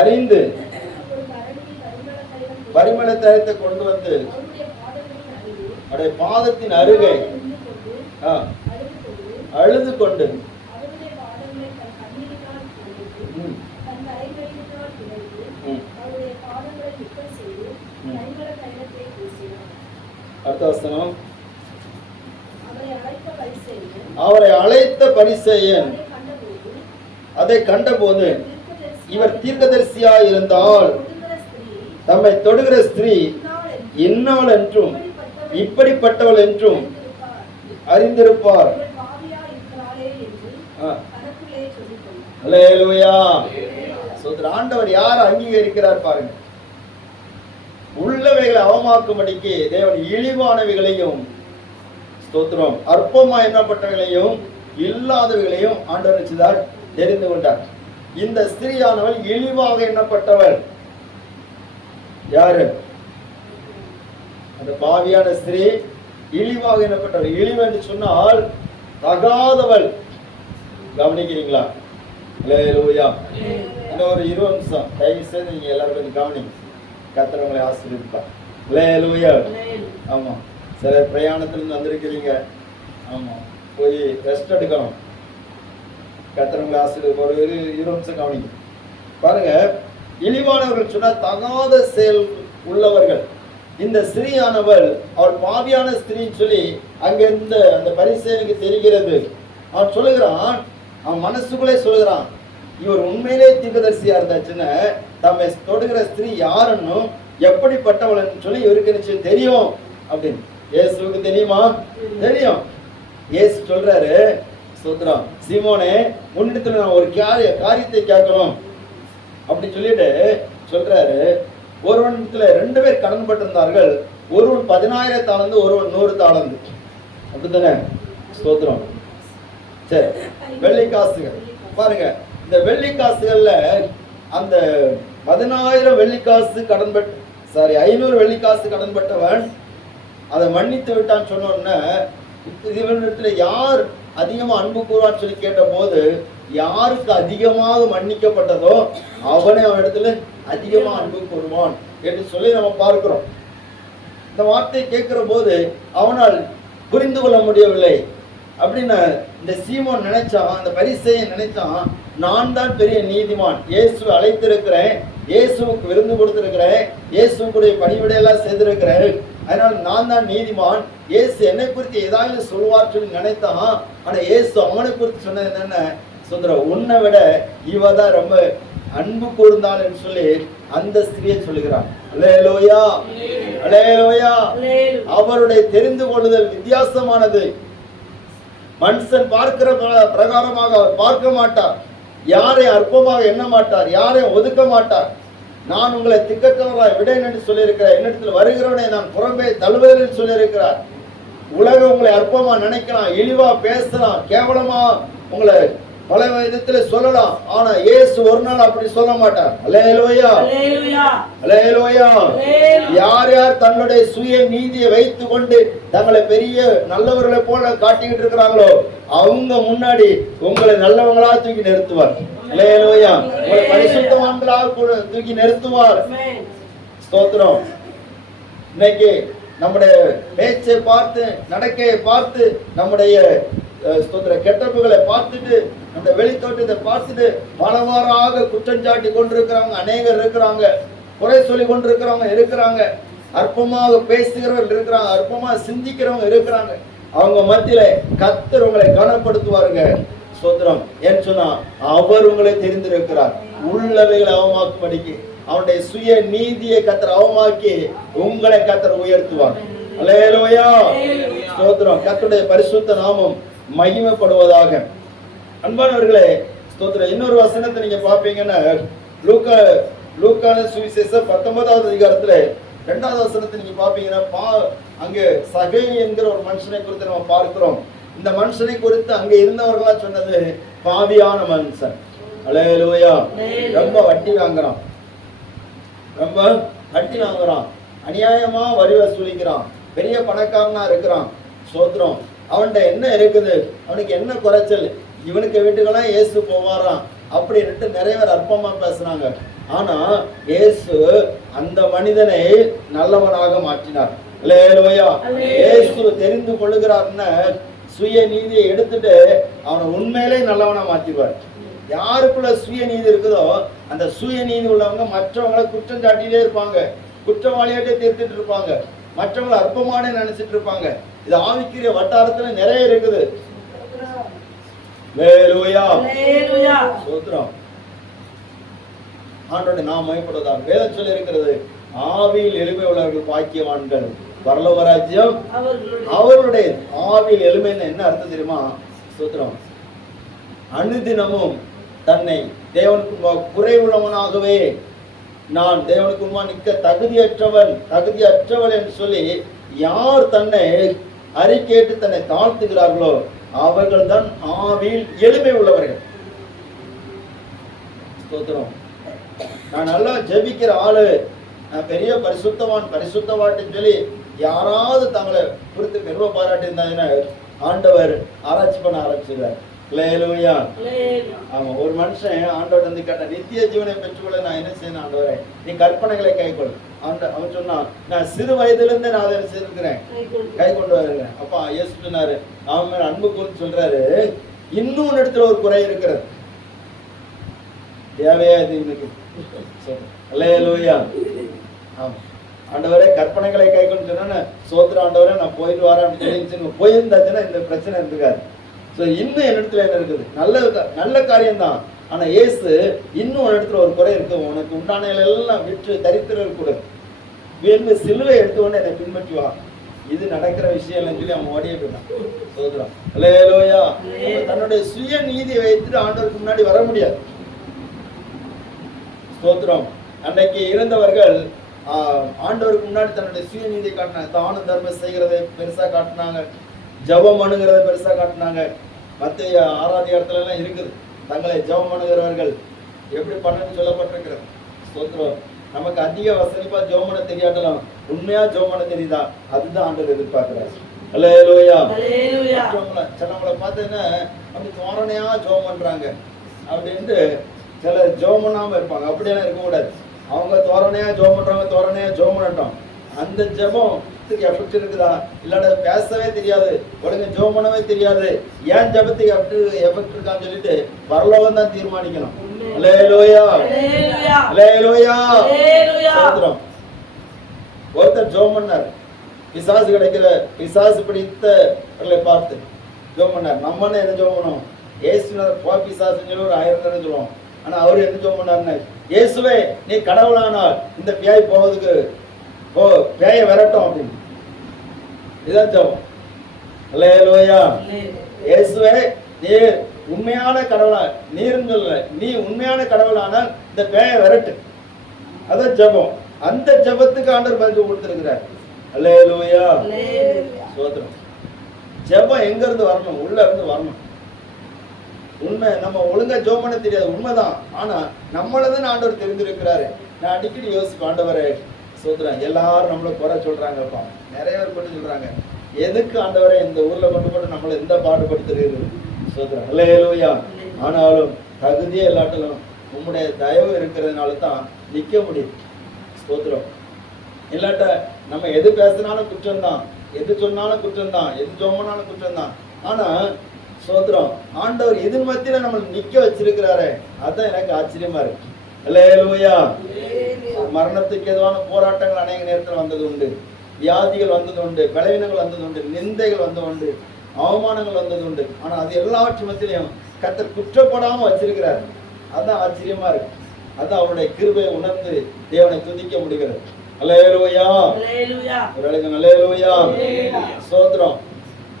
அறிந்து பரிமள தைலத்தை கொண்டு வந்து அவருடைய பாதத்தின் அருகே அழுது கொண்டு அவரை அழைத்த பரிசேயன் அதை கண்டபோது, இவர் தீர்க்கதரிசியா இருந்தால் தம்மை தொடுகிற ஸ்திரீ இன்னாள் என்றும் இப்படிப்பட்டவள் என்றும் அறிந்திருப்பார். அல்லேலூயா. ஆண்டவர் யார் அங்கீகரிக்கிறார் பாருங்க. உள்ளவைகளை அவமாக்கும்படிக்கு தேவன் இழிவானவைகளையும் ஸ்தோத்திரம் அற்பமா எண்ணப்பட்டவைகளையும் இல்லாதவைகளையும் ஆண்டவர் வச்சுதான் தெரிந்து கொண்டார். இந்த ஸ்திரீயானவள் இழிவாக எண்ணப்பட்டவள். யாரு? அந்த பாவியான ஸ்திரீ இழிவாக எண்ணப்பட்டவள். இழிவு என்று சொன்னால் தகாதவள். கவனிக்கிறீங்களா? அல்லேலூயா. இன்னொரு 20 நிமிஷம் தயவு செய்து நீங்க எல்லாரும் கொஞ்சம் கவனிங்க. கர்த்தர் உங்களை ஆசீர்வதிப்பார். அல்லேலூயா. ஆமா, சில பிரயாணத்திலிருந்து வந்திருக்கிறீங்க. ஆமா, போய் ரெஸ்ட் எடுக்கணும். கர்த்தர் உங்களை ஆசீர்வதிப்பார். ஒரு 20 நிமிஷம் கவனிங்க. பாருங்க, இழிவானவர்கள் சொன்னா தகாத செயல் உள்ளவர்கள். இந்த ஸ்திரீயானவள் அவள் பாவியான ஸ்திரீன்னு சொல்லி அங்கிருந்து அந்த பரிசேயனுக்கு தெரிகிறது. அவன் சொல்லுகிறான், அவன் மனசுக்குள்ளே சொல்லுகிறான், இவர் உண்மையிலே தீர்க்கதரிசியா இருந்தாச்சுன்னு தம்மை தொடுகிற ஸ்திரீ யாருன்னு எப்படிப்பட்டவள் சொல்லி இவருக்கு நிச்சயம் தெரியும் அப்படின்னு. இயேசுவுக்கு தெரியுமா? தெரியும். இயேசு சொல்றாரு, சோத்ரம் சீமோனே, உன்னிடத்துல நான் ஒரு காரியத்தை கேட்கணும் அப்படி சொல்லிட்டு சொல்றாரு. ஒருவனிடத்துல 2 பேர் கடன் பட்டிருந்தார்கள். ஒருவன் 10,000 தாளந்து, ஒருவன் 100 தாளந்து. அப்படித்தானே? ஸ்தோத்திரம். சரி, வெள்ளி காசுகள் பாருங்க. இந்த வெள்ளி காசுகள்ல அந்த 10,000 வெள்ளிக்காசு கடன் பட்டு 500 வெள்ளிக்காசு கடன் பட்டவன் அதை மன்னித்து விட்டான்னு சொன்னோன்னா, இவனிடத்துல யார் அதிகமா அன்பு கூறுவான்னு சொல்லி கேட்ட போது, யாருக்கு அதிகமாக மன்னிக்கப்பட்டதோ அவனே அவன் இடத்துல அதிகமா அன்பு கூறுவான் என்று சொல்லி நம்ம பார்க்கிறோம். இந்த வார்த்தையை கேட்கிற போது அவனால் புரிந்து கொள்ள முடியவில்லை. அப்படின்னு இந்த சீமோன் நினைச்சான், அந்த பரிசேயன் நினைச்சான், நான் தான் பெரிய நீதிமான், இயேசு அழைத்திருக்கிறேன், இயேசுவுக்கு விருந்து கொடுத்திருக்கிறேன், இயேசுக்குடைய பணிவிடையெல்லாம் செய்திருக்கிறேன், அதனால நான் தான் நீதிமான், இயேசு என்னை குறித்து ஏதாவது சொல்வார் சொல்லி நினைத்தான். ஆனா இயேசு அவனை குறித்து சொன்னது என்னென்ன, சுந்தர உன்னை விட இவ தான் ரொம்ப அன்பு கூர்ந்தாள் என்று சொல்லி அந்த ஸ்திரியை சொல்லுகிறான். அல்லேலூயா, அல்லேலூயா. அவருடைய தெரிந்து கொள்ளுதல் வித்தியாசமானது. மனுஷன் பார்க்கிற பிரகாரமாக அவர் பார்க்க மாட்டார், யாரை அற்பமாக எண்ண மாட்டார், யாரை ஒதுக்க மாட்டார். நான் உங்களை திக்கற்றவராய் விடேன் என்று சொல்லியிருக்கிறார், என்னிடத்தில் வருகிறவனை நான் புறம்பே தழுவேன் என்று சொல்லியிருக்கிறார். உலகம் உங்களை அற்பமா நினைக்கலாம், இழிவா பேசலாம், கேவலமா உங்களை பல விதத்துல சொல்லலாம். ஆனா இயேசு ஒரு நாள் அப்படி சொல்ல மாட்டார். அல்லேலூயா, அல்லேலூயா. யார் யார் தன்னுடைய சுய நீதியை வைத்துக் கொண்டு தங்களை பெரிய நல்லவர்களை போல காட்டிக்கிட்டு இருக்கிறாங்களோ அவங்க முன்னாடி உங்களை நல்லவங்களா தூக்கி நிறுத்துவார். அல்லேலூயா. உங்களை பரிசுத்தவான்களா தூக்கி நிறுத்துவார். ஸ்தோத்திரம். இன்னைக்கு நம்முடைய பேச்சை பார்த்து, நடக்கையை பார்த்து, நம்முடைய கெட்டப்புகளை பார்த்துட்டு, அந்த வெளித்தோட்டத்தை பார்த்துட்டு பலவாறாக குற்றஞ்சாட்டி கொண்டிருக்கிறவங்க அநேகர் இருக்கிறாங்க, குறை சொல்லி கொண்டிருக்கிறவங்க இருக்கிறாங்க, அற்பமாக பேசுகிறவர்கள் இருக்கிறாங்க, அற்பமாக சிந்திக்கிறவங்க இருக்கிறாங்க. அவங்க மத்தியில கர்த்தர் உங்களை கனப்படுத்துவாருங்க. ஸ்தோத்திரம். ஏன்னு சொன்னா அவர் உங்களை தெரிந்திருக்கிறார். உள்ளவைகளை அவமாக்கும்படிக்கு அவனுடைய சுய நீதியை கர்த்தர் அவமாக்கி உங்களை கர்த்தர் உயர்த்துவார். அல்லேலூயா, ஸ்தோத்திரம். கர்த்தருடைய பரிசுத்த நாமம் மகிமைப்படுவதாக. அன்பானவர்களே, ஸ்தோத்திரம். இன்னொரு வசனத்தை நீங்க பாப்பீங்கன்னா, லூக்கான சுவிசேஷம் 19வது அதிகாரத்துல 2வது வசனத்தை நீங்க பாப்பீங்கன்னா, அங்கே சகை என்கிற ஒரு மனுஷனை குறித்து நம்ம பார்க்கிறோம். இந்த மனுஷனை குறித்து அங்க இருந்தவர்களா சொன்னது பாவியான மனுஷன். அல்லேலூயா. ரொம்ப வட்டி வாங்குறான், ரொம்ப வட்டி வாங்குறான், அநியாயமா வரி வசூலிக்கிறான், பெரிய பணக்காரனா இருக்கிறான். ஸ்தோத்திரம். அவன்கிட்ட என்ன இருக்குது, அவனுக்கு என்ன குறைச்சல், இவனுக்கு வீட்டுக்கெல்லாம் இயேசு போவாராம் அப்படின்ட்டு நிறைய பேர் அற்பமா பேசுறாங்க. ஆனா இயேசு அந்த மனிதனை நல்லவனாக மாற்றினார். அல்லேலூயா. இயேசு தெரிந்து கொள்ளுகிறார்னு சுய நீதியை எடுத்துட்டு அவனை உண்மையிலே நல்லவனா மாற்றிடுவார். யாருக்குள்ள சுய நீதி இருக்குதோ அந்த சுய நீதி உள்ளவங்க மற்றவங்களை குற்றம் சாட்டிட்டே இருப்பாங்க, குற்றவாளியாட்டே தீர்த்துட்டு இருப்பாங்க, மற்றவங்களை அற்பமான நினைச்சிட்டு இருப்பாங்க. இது ஆவிக்குரிய வட்டாரத்துல நிறைய இருக்குது. அல்லேலூயா, ஸ்தோத்திரம். ஆண்டவருடைய நாமம் மகிமைப்படுவதாக. வேதம் சொல்லி இருக்கிறது, ஆவியில் எளிமை உள்ளவர்கள் பாக்கியவான்கள், பரலோக ராஜ்யம் அவர்களுடைய. ஆவியில் எளிமைன்னு என்ன அர்த்தம் தெரியுமா? ஸ்தோத்திரம். அனுதினமும் தன்னை தேவனுக்கு குறைவுள்ளவனாகவே, நான் தேவனுக்கு முன்பாக நிற்க தகுதியற்றவள் என்று சொல்லி யார் தன்னை அறிக்கையிட்டு தன்னை தாழ்த்துகிறார்களோ அவர்கள் தான் ஆவியில் எளிமை உள்ளவர்கள். ஸ்தோத்திரம். நான் நல்லா ஜெபிக்கிற ஆளு, நான் பெரிய பரிசுத்தவான்னு சொல்லி யாராவது தங்களை குறித்து பெருமை பாராட்டி இருந்தாங்கன்னா ஆண்டவர் ஆராய்ச்சி பண்ண ஆரம்பிச்சுறார். அல்லேலூயா. ஆமா, ஒரு மனுஷன் ஆண்டவர் வந்து கேட்ட, நித்திய ஜீவனை பெற்றுக்கொள்ள நான் என்ன செய்யணும் ஆண்டவரே, நீ கற்பனைகளை கை கொள். அவன் சொன்னான், நான் சிறு வயதிலிருந்து நான் அதை செய்திருக்கிறேன், கை கொண்டு வருகிறேன். அப்பா இயேசு சொன்னாரு, அவன் மேல அன்பு கூர்ந்து சொல்றாரு, இன்னும் இடத்துல ஒரு குறை இருக்கிறது, தேவையா இது இன்னைக்கு. அல்லேலூயா. ஆமா, ஆண்டவரே கற்பனைகளை கை கொண்டு சொன்னா சோத்திர ஆண்டவரே நான் போயிட்டு வரேன் அப்படின்னு போயிருந்தாச்சுன்னா இந்த பிரச்சனை இருக்காது. ஸோ இன்னும் என்னிடத்துல என்ன இருக்குது, நல்ல காரியம்தான். ஆனா இயேசு இன்னும் ஒரு இடத்துல ஒரு குறை இருக்கு, உனக்கு உண்டான எல்லாம் விற்று தரித்திரர் கூட வேண்டு சிலுவை எடுத்து உடனே என்னை பின்பற்றி வா. இது நடக்கிற விஷயம் இல்லைன்னு சொல்லி அவன் ஓடியே போயிட்டான். சோதரம் அல்லேலூயா. தன்னுடைய சுய நீதியை வைத்துட்டு ஆண்டவருக்கு முன்னாடி வர முடியாது. ஸ்தோத்திரம். அன்னைக்கு இருந்தவர்கள் ஆண்டவருக்கு முன்னாடி தன்னுடைய சுய நீதியை காட்டினாங்க. தான தர்மம் செய்கிறதை பெருசா காட்டினாங்க, ஜபம் பண்ணுகிறத பெருசா காட்டினாங்க. மத்திய 6ஆம் அதிகாரத்துல எல்லாம் இருக்குது, தங்களை ஜபம் பண்ணுகிறவர்கள் எப்படி பண்ணணும்னு சொல்லப்பட்டிருக்கிறது. ஸ்தோத்திரம். நமக்கு அதிக வசதிப்பா ஜெபம் பண்ண தெரியாட்டலாம், உண்மையா ஜெபம் பண்ண தெரியுதா, அதுதான் ஆண்டவர் எதிர்பார்க்கிறார். அல்லேலூயா. சிலவங்களை பார்த்தீங்கன்னா அப்படி தோரணையா ஜெபம் பண்றாங்க அப்படின்ட்டு சில ஜெபம் பண்ணாம இருப்பாங்க. அப்படியெல்லாம் இருக்கக்கூடாது. அவங்க தோரணையா ஜெபம் பண்றாங்க, தோரணையா ஜெபம் பண்ணட்டும். அந்த ஜெபத்துக்கு எஃபெக்ட் இருக்குதா, இல்லாட்ட பேசவே தெரியாது, ஒழுங்கு ஜெபம் பண்ணவே தெரியாது, ஏன் ஜெபத்துக்கு எஃபெக்ட் இருக்கான்னு சொல்லிட்டு பரலோகம் தான் தீர்மானிக்கணும். அல்லேலூயா. அல்லேலூயா. ஒருத்தர் ஜெபம் பண்ணார், பிசாசு கிடைக்கிற பிசாசு பிடித்தவர்களை பார்த்து ஜெபம் பண்ணார். நம்ம என்ன ஜெபம் பண்ணோம், இயேசுனர் போ பிசாசுன்னு சொல்லி ஒரு 1000 தடவை சொல்லுவோம். ஆனா அவரு என்ன ஜெபம் பண்ணாருன்னு, இயேசுவே நீ கடவுளானால் இந்த பேய் போவதுக்கு பேய விரட்டும் அப்படின்னு. இதுதான் ஜெபம். அல்லேலூயா. இயேசுவே நீ உண்மையான கடவுளா, நீரும் சொல்ல, நீ உண்மையான கடவுளானால் இந்த பேய விரட்டு. அதான் ஜெபம். அந்த ஜெபத்துக்கு ஆண்டவர் பதில் கொடுத்திருக்கிறார். அல்லேலூயா. சோதரம். ஜெபம் எங்க இருந்து வரணும், உள்ள இருந்து வரணும். உண்மை நம்ம ஒழுங்கா ஜெபம் பண்ண தெரியாது, உண்மைதான். ஆனா நம்மளதான் ஆண்டவர் தெரிந்திருக்கிறாரு. நான் அடிக்கடி யோசிப்பேன், ஆண்டவரே சோதரம், எல்லாரும் நம்மளை குறை சொல்றாங்கப்பா, நிறைய பேர் கொண்டு சொல்றாங்க, எதுக்கு ஆண்டவரே இந்த ஊர்ல கொண்டு நம்மளை எந்த பாடுபடுத்துறது சோதரம். அல்லேலூயா. ஆனாலும் தகுதியே இல்லாட்டலும் உம்முடைய தயவு இருக்கிறதுனால தான் நிக்க முடியும். ஸ்தோத்திரம். இல்லாட்ட நம்ம எது பேசினாலும் குற்றம் தான், எது சொன்னாலும் குற்றம் தான், எது ஜோமனாலும் குற்றம் தான். ஆனா ஸ்தோத்திரம், ஆண்டவர் இதன் மத்தியில நம்ம நிக்க வச்சிருக்கிறாரு, அதான் எனக்கு ஆச்சரியமா இருக்கு. அல்லேலூயா. மரணத்துக்கு எதுவான போராட்டங்கள் அநேக நேரத்தில் வந்தது உண்டு, வியாதிகள் வந்தது உண்டு, பலவீனங்கள் வந்தது உண்டு, நிந்தைகள் வந்தது உண்டு, அவமானங்கள் வந்தது உண்டு. ஆனா அது எல்லாவற்று மத்தியிலையும் கர்த்தர் குற்றப்படாம வச்சிருக்கிறார். அதான் ஆச்சரியமா இருக்கு. அதான் அவருடைய கிருபையை உணர்ந்து தேவனை துதிக்க முடிகிறது. அல்லேலூயா. அல்லேலூயா. ஸ்தோத்திரம்.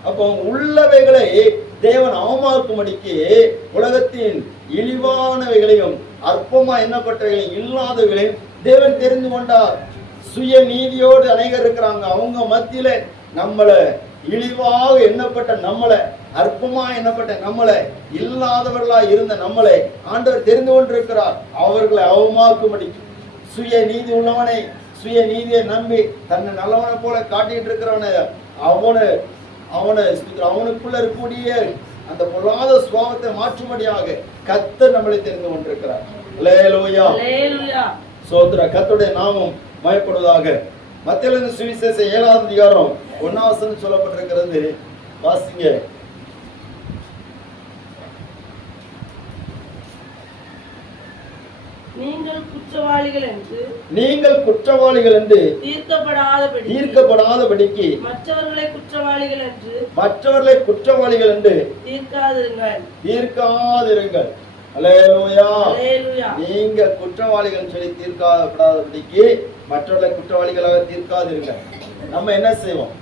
அப்போ உள்ளவைகளை தேவன் அவமாக்கும்படிக்கு உலகத்தின் இழிவானவைகளையும் அற்பமா எண்ணப்பட்டவைகளையும் இல்லாதவைகளையும் தேவன் தெரிந்து கொண்டார். சுய நீதியோடு அநேகர் இருக்கிறாங்க, அவங்க மத்தியில நம்மளை இழிவாக எண்ணப்பட்ட நம்மளை, அற்பமா எண்ணப்பட்ட நம்மளை, இல்லாதவர்களா இருந்த நம்மளை ஆண்டவர் தெரிந்து கொண்டிருக்கிறார். அவர்களை அவமாக்கும்படி சுய நீதி உள்ளவனை, சுய நீதியை நம்பி தன்னை நல்லவனை போல காட்டிட்டு இருக்கிறவனை அவனுக்குள்ள இருக்கக்கூடிய அந்த பொல்லாத சுபாவத்தை மாற்றும்படியாக கர்த்தர் நம்மளை தெரிந்து கொண்டிருக்கிறார். அல்லேலூயா. சோதர கர்த்தருடைய நாமம் மயப்படுவதாக. மத்தேயு சுவிசேஷம் 7ஆம் அதிகாரம் 1ஆம் வசனம் சொல்லப்பட்டிருக்கிறது, வாசிங்க. நீங்கள் குற்றவாளிகள் என்று தீர்க்கப்படாதபடிக்கு மற்றவர்களை குற்றவாளிகள் என்று தீர்க்காதிருங்கள். அல்லேலூயா. நீங்க குற்றவாளிகள் சொல்லி தீர்க்கப்படாதபடிக்கு மற்றவர்களை குற்றவாளிகளாக தீர்க்காதிருங்கள். நம்ம என்ன செய்வோம்,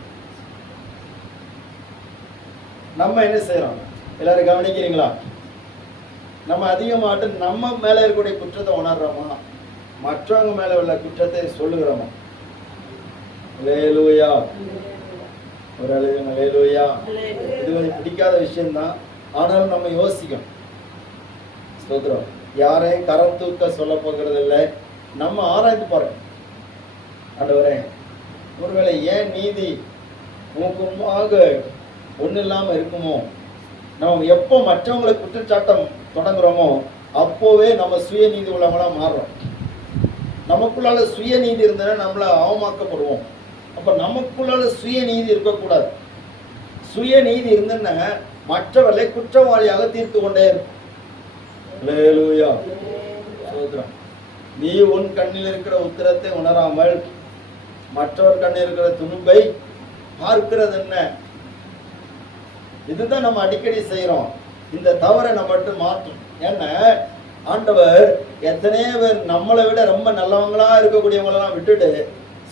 எல்லாரும் கவனிக்கிறீங்களா? நம்ம அதிகமாட்டு நம்ம மேல இருக்கக்கூடிய குற்றத்தை உணர்றோமா, மற்றவங்க மேல உள்ள குற்றத்தை சொல்லுகிறோமா? அல்லேலூயா. ஒரு அல்லேலூயா. இது கொஞ்சம் பிடிக்காத விஷயம்தான், ஆனாலும் நம்ம யோசிக்கணும். ஸ்தோத்திரம். யாரையும் கரம் தூக்க சொல்ல போகிறது இல்லை, நம்ம ஆராய்ந்து பாருங்க. ஆண்டவரே, ஒருவேளை ஏன் நீதி முகமாக ஒன்றும் இல்லாம இருக்குமோ, நம்ம எப்போ மற்றவங்களை குற்றச்சாட்டம் தொடங்குறோமோ அப்போவே நம்ம சுய நீதி உள்ளவங்களா மாறுறோம். நமக்குள்ளால சுய நீதி இருந்ததுன்னா நம்மள அவமாக்கப்படுவோம். அப்ப நமக்குள்ளால சுய நீதி இருக்கக்கூடாது. சுய நீதி இருந்ததுன்னா மற்றவர்களை குற்றவாளியாக தீர்த்து கொண்டே இருக்கும். அல்லேலூயா. சோதரம். நீ உன் கண்ணில் இருக்கிற உத்திரத்தை உணராமல் மற்றவர் கண்ணு இருக்கிற துணும்பை பார்க்கிறது என்ன? இதுதான் நம்ம அடிக்கடி செய்யறோம். இந்த தவறை நம்ம மட்டும் மாற்றும். ஏன்னா ஆண்டவர் எத்தனையோ பேர் நம்மளை விட ரொம்ப நல்லவங்களா இருக்கக்கூடியவங்களெல்லாம் விட்டுட்டு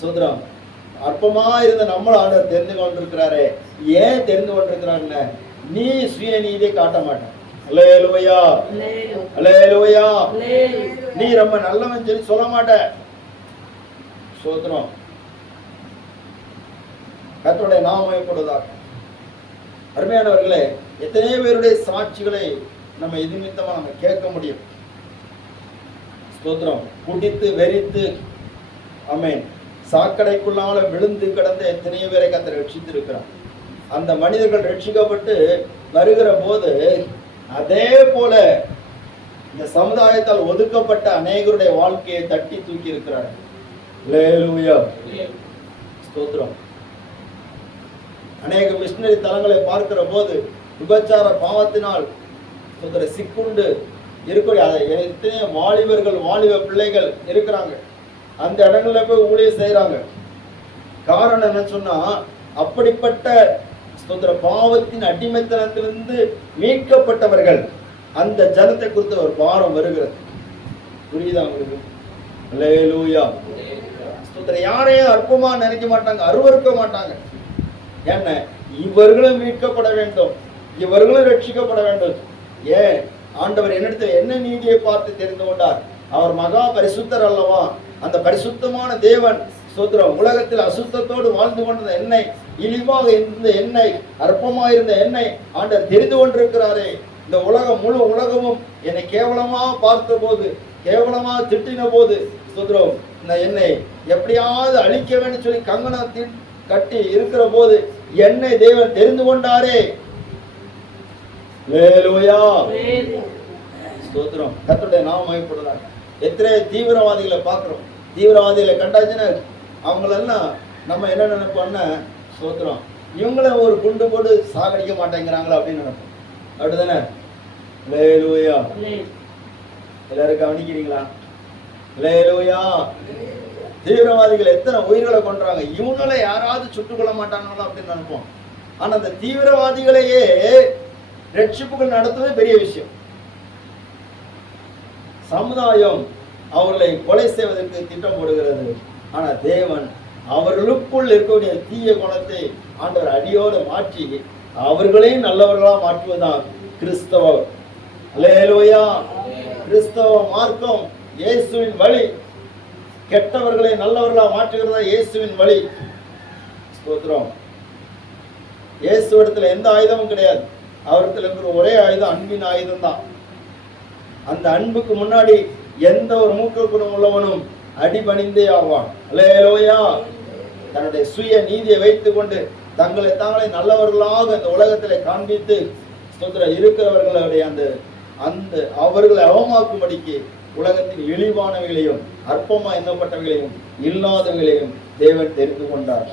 சுதந்திரம் அற்பமா இருந்த நம்மள ஆண்டவர் தெரிந்து கொண்டிருக்கிறாரு. ஏன் தெரிந்து கொண்டிருக்கிறாருன்னு நீ சுய நீதியை காட்ட மாட்டேன். அல்லேலூயா, அல்லேலூயா. நீ ரொம்ப நல்லவன் சொல்லி சொல்ல மாட்ட. சோதரம் கர்த்தருடைய நாமம் மகிமைப்படுவதாக. அருமையானவர்களே, எத்தனை பேருடைய சாட்சிகளை நம்ம இது நிமித்தமா நம்ம கேட்க முடியும். ஸ்தோத்திரம். குடித்து வெறித்து ஆமென் சாக்கடைக்குள்ளால விழுந்து கிடந்த எத்தனையோ பேரை கர்த்தர் ரட்சித்திருக்கிறார். அந்த மனிதர்கள் ரட்சிக்கப்பட்டு வருகிற போது அதே போல இந்த சமுதாயத்தால் ஒதுக்கப்பட்ட அநேகருடைய வாழ்க்கையை தட்டி தூக்கி இருக்கிறார். அல்லேலூயா, ஸ்தோத்திரம். அநேக மிஷனரி தலங்களை பார்க்கிற போது விபச்சார பாவத்தினால் சிக்குண்டு இருக்கக்கூடிய எத்தனையோ வாலிபர்கள் வாலிப பிள்ளைகள் இருக்கிறாங்க. அந்த இடங்கள்ல போய் ஊழியம் செய்யறாங்க. காரணம் என்ன சொன்னா, அப்படிப்பட்ட பாவத்தின் அடிமைத்தனத்திலிருந்து மீட்கப்பட்டவர்கள் அந்த ஜனத்தை குறித்த ஒரு பாரம் வருகிறது. புரியுதா உங்களுக்கு? அல்லேலூயா. யாரையும் அற்பமா நினைக்க மாட்டாங்க, அருவருக்க மாட்டாங்க. என்ன, இவர்களும் மீட்கப்பட வேண்டும், இவர்களும் ரட்சிக்கப்பட வேண்டும். ஏன் ஆண்டவர் என்னிடத்தில் என்ன நீதியை பார்த்து தெரிந்து கொண்டார்? அவர் மகா பரிசுத்தர் அல்லவா? அந்த பரிசுத்தமான தேவன் ஸ்தோத்திரம் உலகத்தில் அசுத்தத்தோடு வாழ்ந்து கொண்ட என்னை, இழிவாக இருந்த என்னை, அற்பமாக இருந்த என்னை ஆண்டவர் தெரிந்து கொண்டிருக்கிறாரே. இந்த உலகம் முழு உலகமும் என்னை கேவலமா பார்த்த போது, கேவலமா திட்டின போது ஸ்தோத்திரம் என்னை எப்படியாவது அழிக்க வேண்டும் சொல்லி கங்கணம் கட்டி இருக்கிற போது என்னை தேவன் தெரிந்து கொண்டாரே. அல்லேலூயா, ஸ்தோத்திரம். கர்த்தருடைய நாமம் மகிமைப்படுவதாக. எத்தனை தீவிரவாதிகளை பார்க்கிறோம். தீவிரவாதிகளை கண்டாச்சுன்னா அவங்களெல்லாம் நம்ம என்ன நினைப்போம்னா, ஸ்தோத்திரம் இவங்கள ஒரு குண்டு போட்டு சாகடிக்க மாட்டேங்கிறாங்களா அப்படின்னு நினைப்போம். அப்படிதானே? அல்லேலூயா. எல்லாரும் கவனிக்கிறீங்களா? அல்லேலூயா. தீவிரவாதிகள் எத்தனை உயிர்களை கொன்றாங்க, இவங்களை யாராவது சுட்டுக்கொள்ள மாட்டாங்களா அப்படின்னு நினைப்போம். ஆனா அந்த தீவிரவாதிகளையே ரட்சிப்புகள் நடத்துவது பெரிய விஷயம். சமுதாயம் அவர்களை கொலை செய்வதற்கு திட்டம் போடுகிறது. ஆனா தேவன் அவர்களுக்குள் இருக்கக்கூடிய தீய குணத்தை ஆண்டவர் அடியோடு மாற்றி அவர்களையும் நல்லவர்களா மாற்றுவதுதான் கிறிஸ்தவம். அல்லேலூயா. கிறிஸ்தவ மார்க்கம் இயேசுவின் வழி. கெட்டவர்களை நல்லவர்களா மாற்றுகிறதா இயேசுவின் வழி. ஸ்தோத்திரம். இயேசுவிடத்துல எந்த ஆயுதமும் கிடையாது. அவரிடத்துல இருக்கிற ஒரே ஆயுதம் அன்பின் ஆயுதம் தான். அந்த அன்புக்கு முன்னாடி எந்த ஒரு மூக்க குணம் உள்ளவனும் அடிபணிந்தே ஆவான். அல்லேலூயா. தன்னுடைய சுய நீதியை வைத்துக் கொண்டு தங்களை தாங்களே நல்லவர்களாக இந்த உலகத்திலே காண்பித்து ஸ்தோத்திரம் இருக்கிறவர்களுடைய அந்த அந்த அவர்களை அவமாக்கும்படிக்கு உலகத்தின் இழிவானவைகளையும் அற்பமா எண்ணப்பட்டவைகளையும் இல்லாதவைகளையும் தேவன் தெரிந்து கொண்டார்.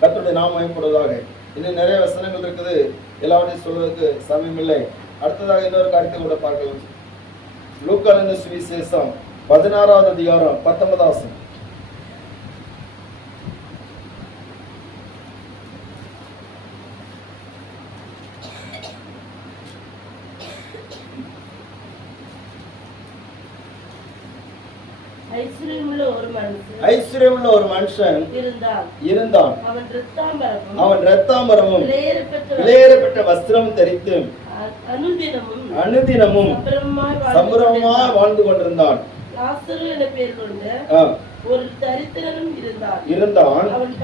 கர்த்தருடைய நாமம் மகிமைப்படுவதாக. இன்னும் நிறைய வசனங்கள் இருக்குது, எல்லாவற்றையும் சொல்வதற்கு சமயம் இல்லை. அடுத்ததாக இன்னொரு காரியத்தை கூட பார்க்கலாம். லூக்கா எழுதின சுவிசேஷம் 16வது அதிகாரம் 19வது வசனம். ஐஸ்வர்யமுள்ள ஒரு மனுஷன் இருந்தான். அவன் இரத்தாம்பரமும் விலையேறப்பட்ட வஸ்திரம் தரித்து அனுதினமும் சம்பரமாய் வாழ்ந்து கொண்டிருந்தான். ஒரு தரித்திரனும் இருந்தான். அவன்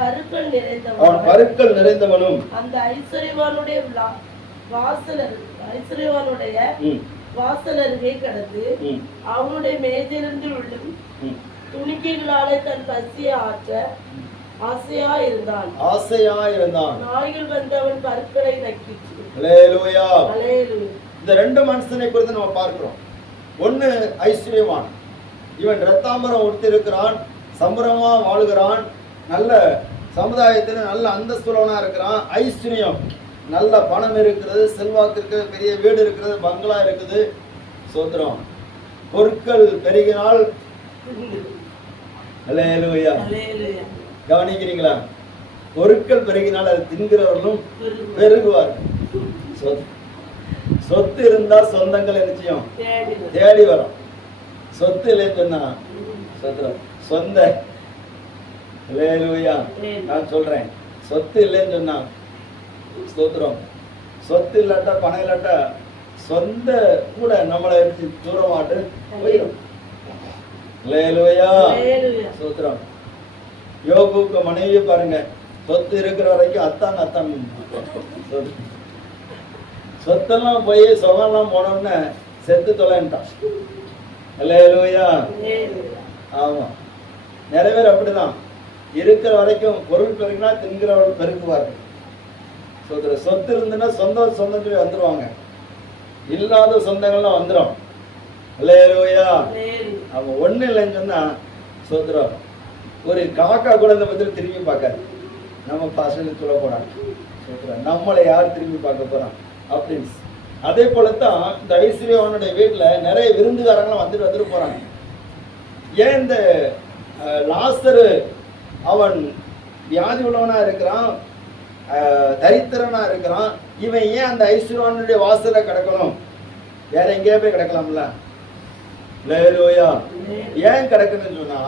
பருக்கள் நிறைந்தவனும். அந்த ஐஸ்வர்யவானுடைய வாசல் அருகே கடந்து அவனுடைய மேஜிலிருந்து விழும் துணிக்கைகளாலே தன் பசியை ஆற்ற ஆசையா இருந்தான். நாய்கள் வந்து அவன் பற்களை நக்கிச்சு. அல்லேலூயா. இந்த ரெண்டு மனுஷனை குறித்து நம்ம பார்க்கிறோம். ஒன்னு ஐஸ்வர்யவான். இவன் இரத்தாம்பரம் உடுத்திருக்கிறான், சம்பரமா வாழுகிறான், நல்ல சமுதாயத்தில் நல்ல அந்தஸ்துள்ளவனா இருக்கிறான். ஐஸ்வர்யம், நல்ல பணம் இருக்கிறது, செல்வாக்கு இருக்கிறது, பெரிய வீடு இருக்கிறது, பங்களா இருக்குது. சோத்திரம். பொருட்கள் பெருகினால் அல்லேலூயா. கவனிக்கிறீங்களா? பொருட்கள் பெருகினால் அது தின்கிறவர்களும் பெருகுவார்கள். சொத்து இருந்தா சொந்தங்கள் நிச்சயம் தேடி வரும். சொத்து இல்லைன்னு சொன்னா சொந்த அல்லேலூயா. நான் சொல்றேன், சொத்து இல்லைன்னு சொன்னா ஸ்தோத்திரம். சொத்து இல்லாட்டா பணம் இல்லாட்டா சொந்த கூட நம்மளை தூரமாட்டு போயிடும். அல்லேலூயா. ஸ்தோத்திரம். யோபுக்கு மனைவியை பாருங்க, சொத்து இருக்கிற வரைக்கும் அத்தான் அத்தான். சொத்தெல்லாம் போய் சொகெல்லாம் போனோம்னு செத்து தொலைன்ட்டான். அல்லேலூயா. ஆமா, நிறைய பேர் அப்படிதான். இருக்கிற வரைக்கும் பொருள் பெருகினா தின்கிறவர்கள் பெருக்குவார்கள். சொத்து இருந்துன்னா சொந்தத்துல வந்துருவாங்க, இல்லாத சொந்தங்கள்லாம் வந்துடும். அல்லேலூயா. அவ ஒண்ணு இல்லைன்னு சொன்னா சொத்துறோம். ஒரு காக்கா கூட இந்த பத்தில திரும்பி பார்க்காது. நம்ம பாசல சொல்ல போறான், நம்மளை யார் திரும்பி பார்க்க போறான் அப்படின்னு. அதே போலத்தான் இந்த ஐஸ்வர்யவனுடைய வீட்டுல நிறைய விருந்துகாரங்களும் வந்துட்டு போறாங்க. ஏன் இந்த லாசரு அவன் வியாதி உள்ளவனா இருக்கிறான், தரித்திரனா இருக்கிறான், இவன் ஏன் அந்த ஐஸ்வர்யவனுடைய வாசல கிடக்கணும்? வேற எங்கேயே போய் கிடக்கலாம்ல? அல்லேலூயா. ஏன் கிடக்குன்னு சொன்னா,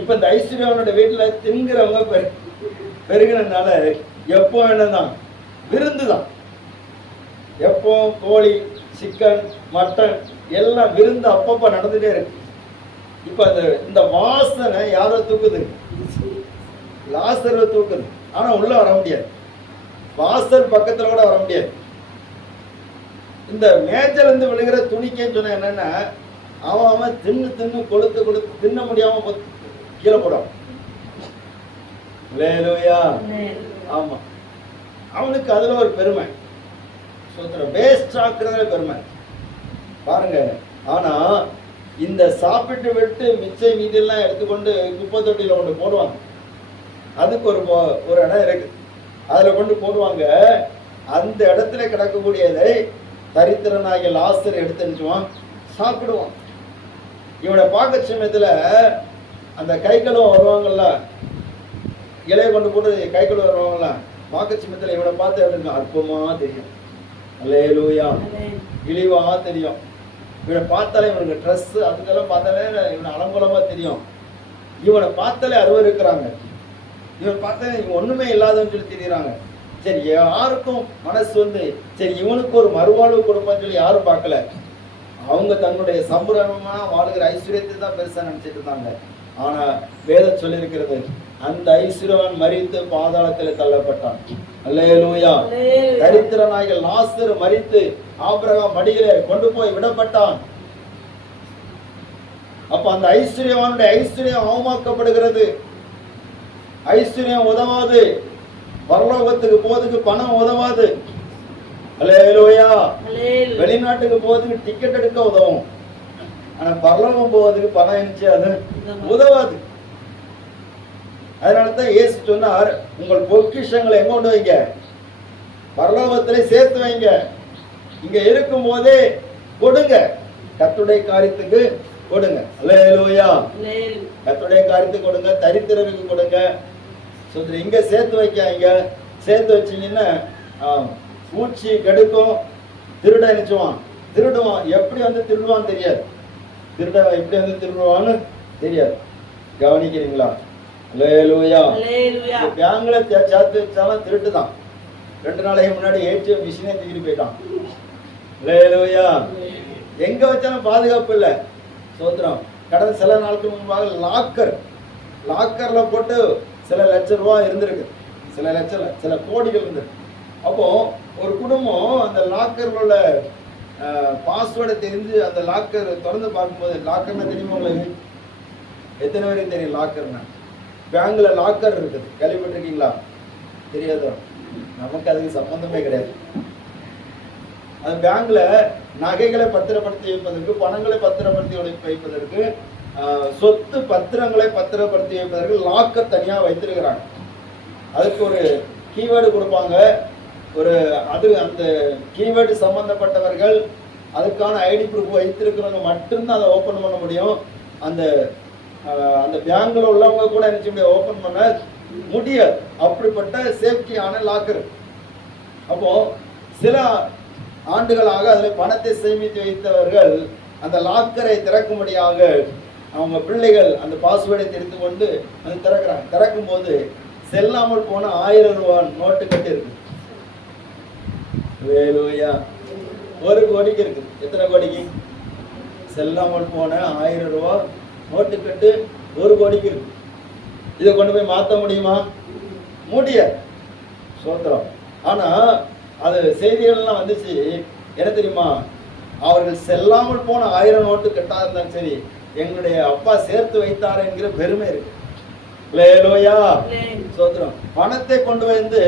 இப்ப இந்த ஐஸ்வர்யவனுடைய வீட்டுல தின்கிறவங்க பெருகினால எப்போ என்னதான் விருந்துதான். எப்போ கோழி, சிக்கன், மட்டன் எல்லாம் விருந்து அப்பப்ப நடந்துட்டே இருக்கு. இப்ப இந்த வாசனை யாரோ தூக்குது? லாசரை தூக்குது. ஆனா உள்ள வர முடியாது, வாசல் பக்கத்துல கூட வர முடியாது. இந்த மேஜல இருந்து விழுகிற துணிக்கேன்னு சொன்ன என்னன்னா, அவன் தின்னு கொளுத்து தின்ன முடியாம கீழே போடும். ஆமா, அவனுக்கு அதுல ஒரு பெருமை, வேஸ்ட் ஆக்குறதுல பெருமை பாருங்க. ஆனா இந்த சாப்பிட்டு விட்டு மிச்சை மீதெல்லாம் எடுத்துக்கொண்டு குப்பை தொட்டியில கொண்டு போடுவாங்க. அதுக்கு ஒரு இடம் இருக்கு, அதுல கொண்டு போடுவாங்க. அந்த இடத்துல கிடக்கக்கூடியதை தரித்திரனாகிய லாசர் எடுத்துவான், சாப்பிடுவான். இவனை பார்க்க சமயத்துல அந்த கை கழுவ வருவாங்கல்ல, இலையை கொண்டு போட்டு கை கழுவ வருவாங்கல்ல, பார்க்க சமயத்துல இவனை பார்த்து எப்படி அற்புதமா தெரியும். அல்லேலூயா. இழிவா தெரியும். இவனை பார்த்தாலே இவனுக்கு ட்ரெஸ் அதுக்கெல்லாம் பார்த்தாலே இவனை அலங்கோலமா தெரியும். இவனை பார்த்தாலே அறுவர் இருக்கிறாங்க, இவன் பார்த்தாலே இவன் ஒண்ணுமே இல்லாதன்னு சொல்லி தெரியுறாங்க. சரி, யாருக்கும் மனசு சரி இவனுக்கு ஒரு மறுவாழ்வு கொடுப்பான்னு சொல்லி யாரும் பார்க்கல. அவங்க தன்னுடைய சம்பூரணமா வாழ்கிற ஐஸ்வர்யத்தை தான் பெருசா நினைச்சிட்டு இருந்தாங்க. ஆனா வேதம் சொல்லியிருக்கிறது, அந்த ஐஸ்வர்யவான் மரித்து பாதாளத்தில் தள்ளப்பட்டான். அல்லேலூயா. தரித்திரனாகிய லாசர் மரித்து ஆபிரகாம் மடியிலே கொண்டு போய் விடப்பட்டான். அப்ப அந்த ஐஸ்வர்யவானுடைய ஐஸ்வர்யம் அவமாக்கப்படுகிறது. ஐஸ்வர்யம் உதவாது, பரலோகத்துக்கு போவதுக்கு பணம் உதவாது. அல்லேலூயா. வெளிநாட்டுக்கு போவதுக்கு டிக்கெட் எடுக்க உதவும், ஆனா பரலோகம் போவதுக்கு பணம் இருந்துச்சு அது உதவாது. அதனாலதான் இயேசு சொன்னார், உங்கள் பொக்கிஷங்களை எங்க கொண்டு வைங்க? பரலோகத்திலே சேர்த்து வைங்க. இங்க இருக்கும் போதே கொடுங்க, கர்த்தருடைய காரியத்துக்கு கொடுங்க. அல்லேலூயா. கர்த்தருடைய காரியத்துக்கு கொடுங்க, தரித்திரருக்கு கொடுங்க. இங்க சேர்த்து வைக்காங்க. சேர்த்து வச்சீங்கன்னா பூச்சி கெடுக்கும், திருட நினைச்சுவான், திருடுவான். எப்படி திருடுவான்னு தெரியாது, திருட எப்படி திருடுவான்னு தெரியாது. கவனிக்கிறீங்களா? அல்லேலூயா. பேங்க்ல சேர்த்து வச்சாலும் திருட்டு தான். 2 நாளைக்கு முன்னாடி ஏடிஎம் மிஷினே தூக்கிட்டு போயிட்டான். அல்லேலூயா. எங்க வச்சாலும் பாதுகாப்பு இல்லை. சோத்திரம். கடந்த சில நாளுக்கு முன்பாக லாக்கர்ல போட்டு சில லட்சம் ரூபாய் இருந்திருக்கு, சில லட்சம் சில கோடிகள் இருந்திருக்கு. அப்போ ஒரு குடும்பம் அந்த லாக்கர்ல உள்ள பாஸ்வேர்டை தெரிஞ்சு அந்த லாக்கர் திறந்து பார்க்கும்போது, லாக்கர்னா தெரியுமா உங்களுக்கு? எத்தனை பேருக்கு தெரியும் லாக்கர்னா? பேங்க்ல லாக்கர் இருக்குது, கேள்விப்பட்டிருக்கீங்களா? தெரியாதோ? நமக்கு அதுக்கு சம்பந்தமே கிடையாது. அது பேங்க்ல நகைகளை பத்திரப்படுத்தி வைப்பதற்கு, பணங்களை பத்திரப்படுத்தி வைப்பதற்கு, சொத்து பத்திரங்களை பத்திரப்படுத்தி வைப்பதற்கு லாக்கர் தனியா வைத்திருக்கிறாங்க. அதுக்கு ஒரு கீவேர்டு கொடுப்பாங்க. அந்த கீவேர்டு சம்பந்தப்பட்டவர்கள் அதுக்கான ஐடி ப்ரூஃப் வைத்திருக்கிறவங்க மட்டும்தான் அதை ஓபன் பண்ண முடியும். அந்த அந்த பேங்க்ல உள்ளவங்க கூட என்ன செய்ய முடியாது, ஓபன் பண்ண முடியாது. அப்படிப்பட்ட சேஃப்டியான லாக்கர். அப்போ சில ஆண்டுகளாக அதில் பணத்தை சேமித்து வைத்தவர்கள் அந்த லாக்கரை திறக்கும்படியாக அவங்க பிள்ளைகள் அந்த பாஸ்வேர்டை தெரிந்து கொண்டு அது திறக்கிறாங்க. திறக்கும் போது செல்லாமல் போன 1000 ரூபாய் நோட்டு கட்டி இருக்கு. வேலூயா, 1 கோடிக்கு இருக்கு. எத்தனை கோடிக்கு? செல்லாமல் போன 1000 ரூபாய் நோட்டு கட்டு 1 கோடிக்கு இருக்கு. இதை கொண்டு போய் மாற்ற முடியுமா? முடியாது. சோத்திரம். ஆனா அது செய்திகள்லாம் வந்துச்சு, என்ன தெரியுமா, அவர்கள் செல்லாமல் போன 1000 நோட்டு கட்டா இருந்தாலும் சரி, எங்களுடைய அப்பா சேர்த்து வைத்தார் என்கிற பெருமை இருக்கு. ஹல்லேலூயா, சோத்திரம். பணத்தை கொண்டு வந்து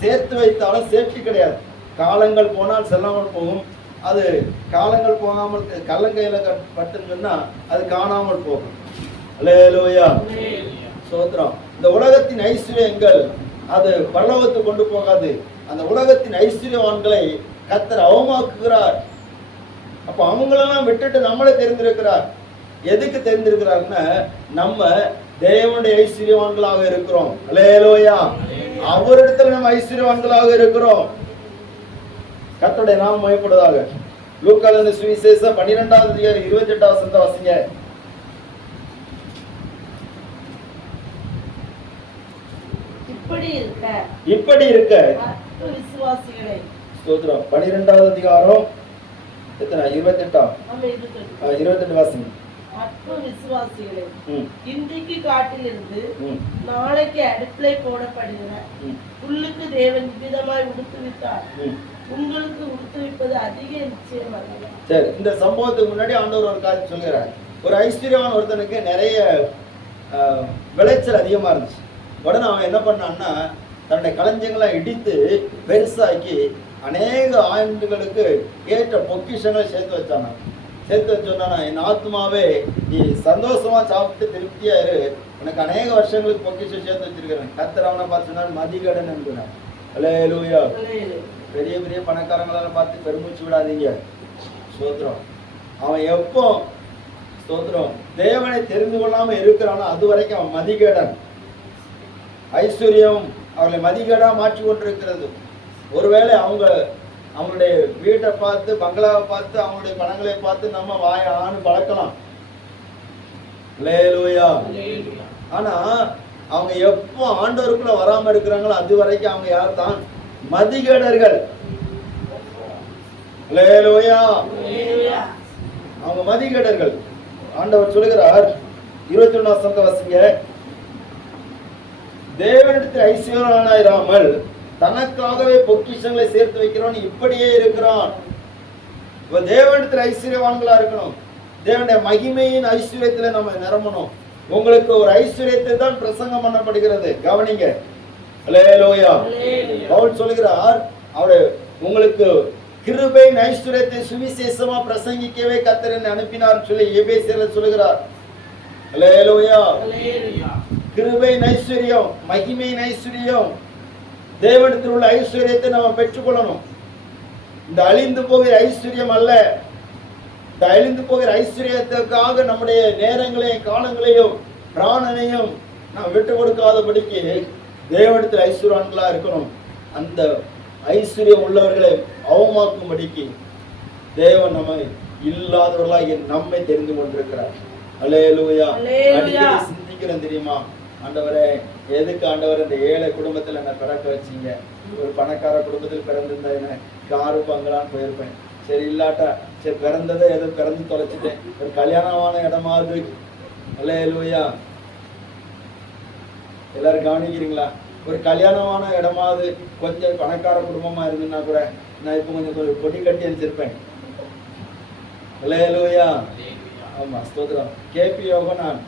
சேர்த்து வைத்தாலும் சேஃப்டி கிடையாது. காலங்கள் போனால் செல்லாமல் போகும். அது காலங்கள் போகாமல் கள்ளங்கையில பட்டுங்கன்னா அது காணாமல் போகும். ஹல்லேலூயா, சோத்திரம். இந்த உலகத்தின் ஐஸ்வர்யங்கள் அது பரலோகத்துக்கு கொண்டு போகாது. அந்த உலகத்தின் ஐஸ்வர்யவான்களை கர்த்தர் அவமாக்குகிறார். அப்ப அவங்களெல்லாம் விட்டுட்டு நம்மளை தெரிந்திருக்கிறார். எதுக்கு தெரிந்திருக்கிறார்னா, நம்ம தேவனுடைய ஐஸ்வர்யவான்களாக இருக்கிறோம். ஹல்லேலூயா, அவரிடத்துல நம்ம ஐஸ்வர்யவான்களாக இருக்கிறோம். கர்த்தருடைய நாமம் மகிமைப்படுவதாக. லூக்கா எழுதின சுவிசேஷம் 12வது அதிகாரம் 28வது வசனத்தை வாசிங்க. இப்படி இருக்க விசுவாசிகளே, ஸ்தோத்திரம். 12வது அதிகாரம் எத்தனை? 28 வாசிங்க. அற்ப விசுவாசிகளே, இன்றைக்கு காட்டிலிருந்து நாளைக்கு அடுப்பிலே போடப்படுகிற புல்லுக்கு தேவன் விதமாய் உடுத்துவித்தார். உங்களுக்கு உடுத்துவிப்பது அதிக நிச்சயம் அல்ல. சரி, இந்த சம்பவத்துக்கு முன்னாடி ஆண்டவர் ஒரு காரியம் சொல்கிறார். ஒரு ஐஸ்வர்யவான் ஒருத்தனுக்கு நிறைய விளைச்சல் அதிகமா இருந்துச்சு. உடனே அவன் என்ன பண்ணான்னா, தன்னுடைய களஞ்சியங்களை இடித்து பெருசாக்கி அநேக ஆண்டுகளுக்கு ஏற்ற பொக்கிஷங்களை சேர்த்து வச்சானா. சேர்த்து வச்சோன்னா, என் ஆத்மாவே நீ சந்தோஷமா சாப்பிட்டு திருப்தியா இரு, உனக்கு அநேக வருஷங்களுக்கு பொக்கிஷம் சேர்த்து வச்சிருக்கிறேன். கர்த்தர் அவனை பார்த்து சொன்னார், மதிகடன் என்கிறார். ஹல்லேலூயா. பெரிய பெரிய பணக்காரங்களெல்லாம் பார்த்து பெருமூச்சு விடாதீங்க. ஸ்தோத்திரம். அவன் எப்போ ஸ்தோத்திரம் தேவனை தெரிந்து கொள்ளாம இருக்கிறானோ அது வரைக்கும் அவன் மதிகேடன். ஐஸ்வர்யம் அவர்களை மதிகேடா மாற்றி கொண்டிருக்கிறது. ஒருவேளை அவங்களுடைய வீட்டை பார்த்து, பங்களாவை பார்த்து, அவங்களுடைய பணங்களை பார்த்து நம்ம ஆணு பழக்கலாம். ஹல்லேலூயா. ஆனா அவங்க எப்போ ஆண்டவருக்குள்ள வராம இருக்கிறாங்களோ அது வரைக்கும் அவங்க யார் தான்? மதிகேடர்கள். ஹல்லேலூயா. அவங்க மதிகேடர்கள். ஆண்டவர் சொல்கிறார் 21 வசனத்தை வாசிங்க. தேவனிடத்தில் ஐஸ்வர்யவானாயிராமல் தனக்காகவே பொக்கிஷங்களை சேர்த்து வைக்கிறவன் இப்படியே இருக்கிறான். இப்ப தேவனிடத்தில் ஐஸ்வர்யவான்களா இருக்கணும். தேவனுடைய மகிமையின் ஐஸ்வர்யத்துல நம்ம நிரம்பணும். உங்களுக்கு ஒரு ஐஸ்வர்யத்தை தான் பிரசங்கம் பண்ணப்படுகிறது. கவனிங்க. ஹல்லேலூயா. பவுல் சொல்கிறார், அவரு உங்களுக்கு கிருபையின் ஐஸ்வர்யத்தை சுவிசேஷமா பிரசங்கிக்கவே கர்த்தர் என்னை அனுப்பினார் சொல்லி எபேசியர்ல சொல்கிறார். ஹல்லேலூயா. கிருபையின் ஐஸ்வர்யம், மகிமையின் ஐஸ்வர்யம், தேவனிடத்தில் உள்ள ஐஸ்வர்யத்தை நம்ம பெற்றுக்கொள்ளணும். இந்த அழிந்து போகிற ஐஸ்வர்யம் அல்ல. இந்த அழிந்து போகிற ஐஸ்வர்யத்துக்காக நம்முடைய நேரங்களையும் காலங்களையும் பிராணனையும் நாம் விட்டு கொடுக்காதபடிக்கு தேவனிடத்தில் ஐஸ்வர்யவான்களா இருக்கணும். அந்த ஐஸ்வர்யம் உள்ளவர்களை அவமாக்கும்படிக்கு தேவன் நம்மை இல்லாதவர்களாக நம்மை தெரிந்து கொண்டிருக்கிறார். ஹல்லேலூயா. அடிக்கடி சிந்திக்கிறேன் தெரியுமா, ஆண்டவரே எதுக்கு ஆண்டவர் இந்த ஏழை குடும்பத்தில் என்ன பிறக்க வச்சீங்க? ஒரு பணக்கார குடும்பத்தில் பிறந்திருந்தா என்ன காரு பங்களான்னு போயிருப்பேன். சரி, இல்லாட்டா சரி பிறந்ததை எதோ பிறந்து தொலைச்சிட்டேன். ஒரு கல்யாணமான இடமாவது. ஹல்லேலூயா. எல்லாரும் கவனிக்கிறீங்களா? ஒரு கல்யாணமான இடமாவது கொஞ்சம் பணக்கார குடும்பமா இருந்துன்னா கூட நான் இப்போ கொஞ்சம் ஒரு கொடி கட்டி அனுப்பிச்சிருப்பேன். ஹல்லேலூயா. ஆமா, ஸ்தோத்திரம். கேபி யோகனான்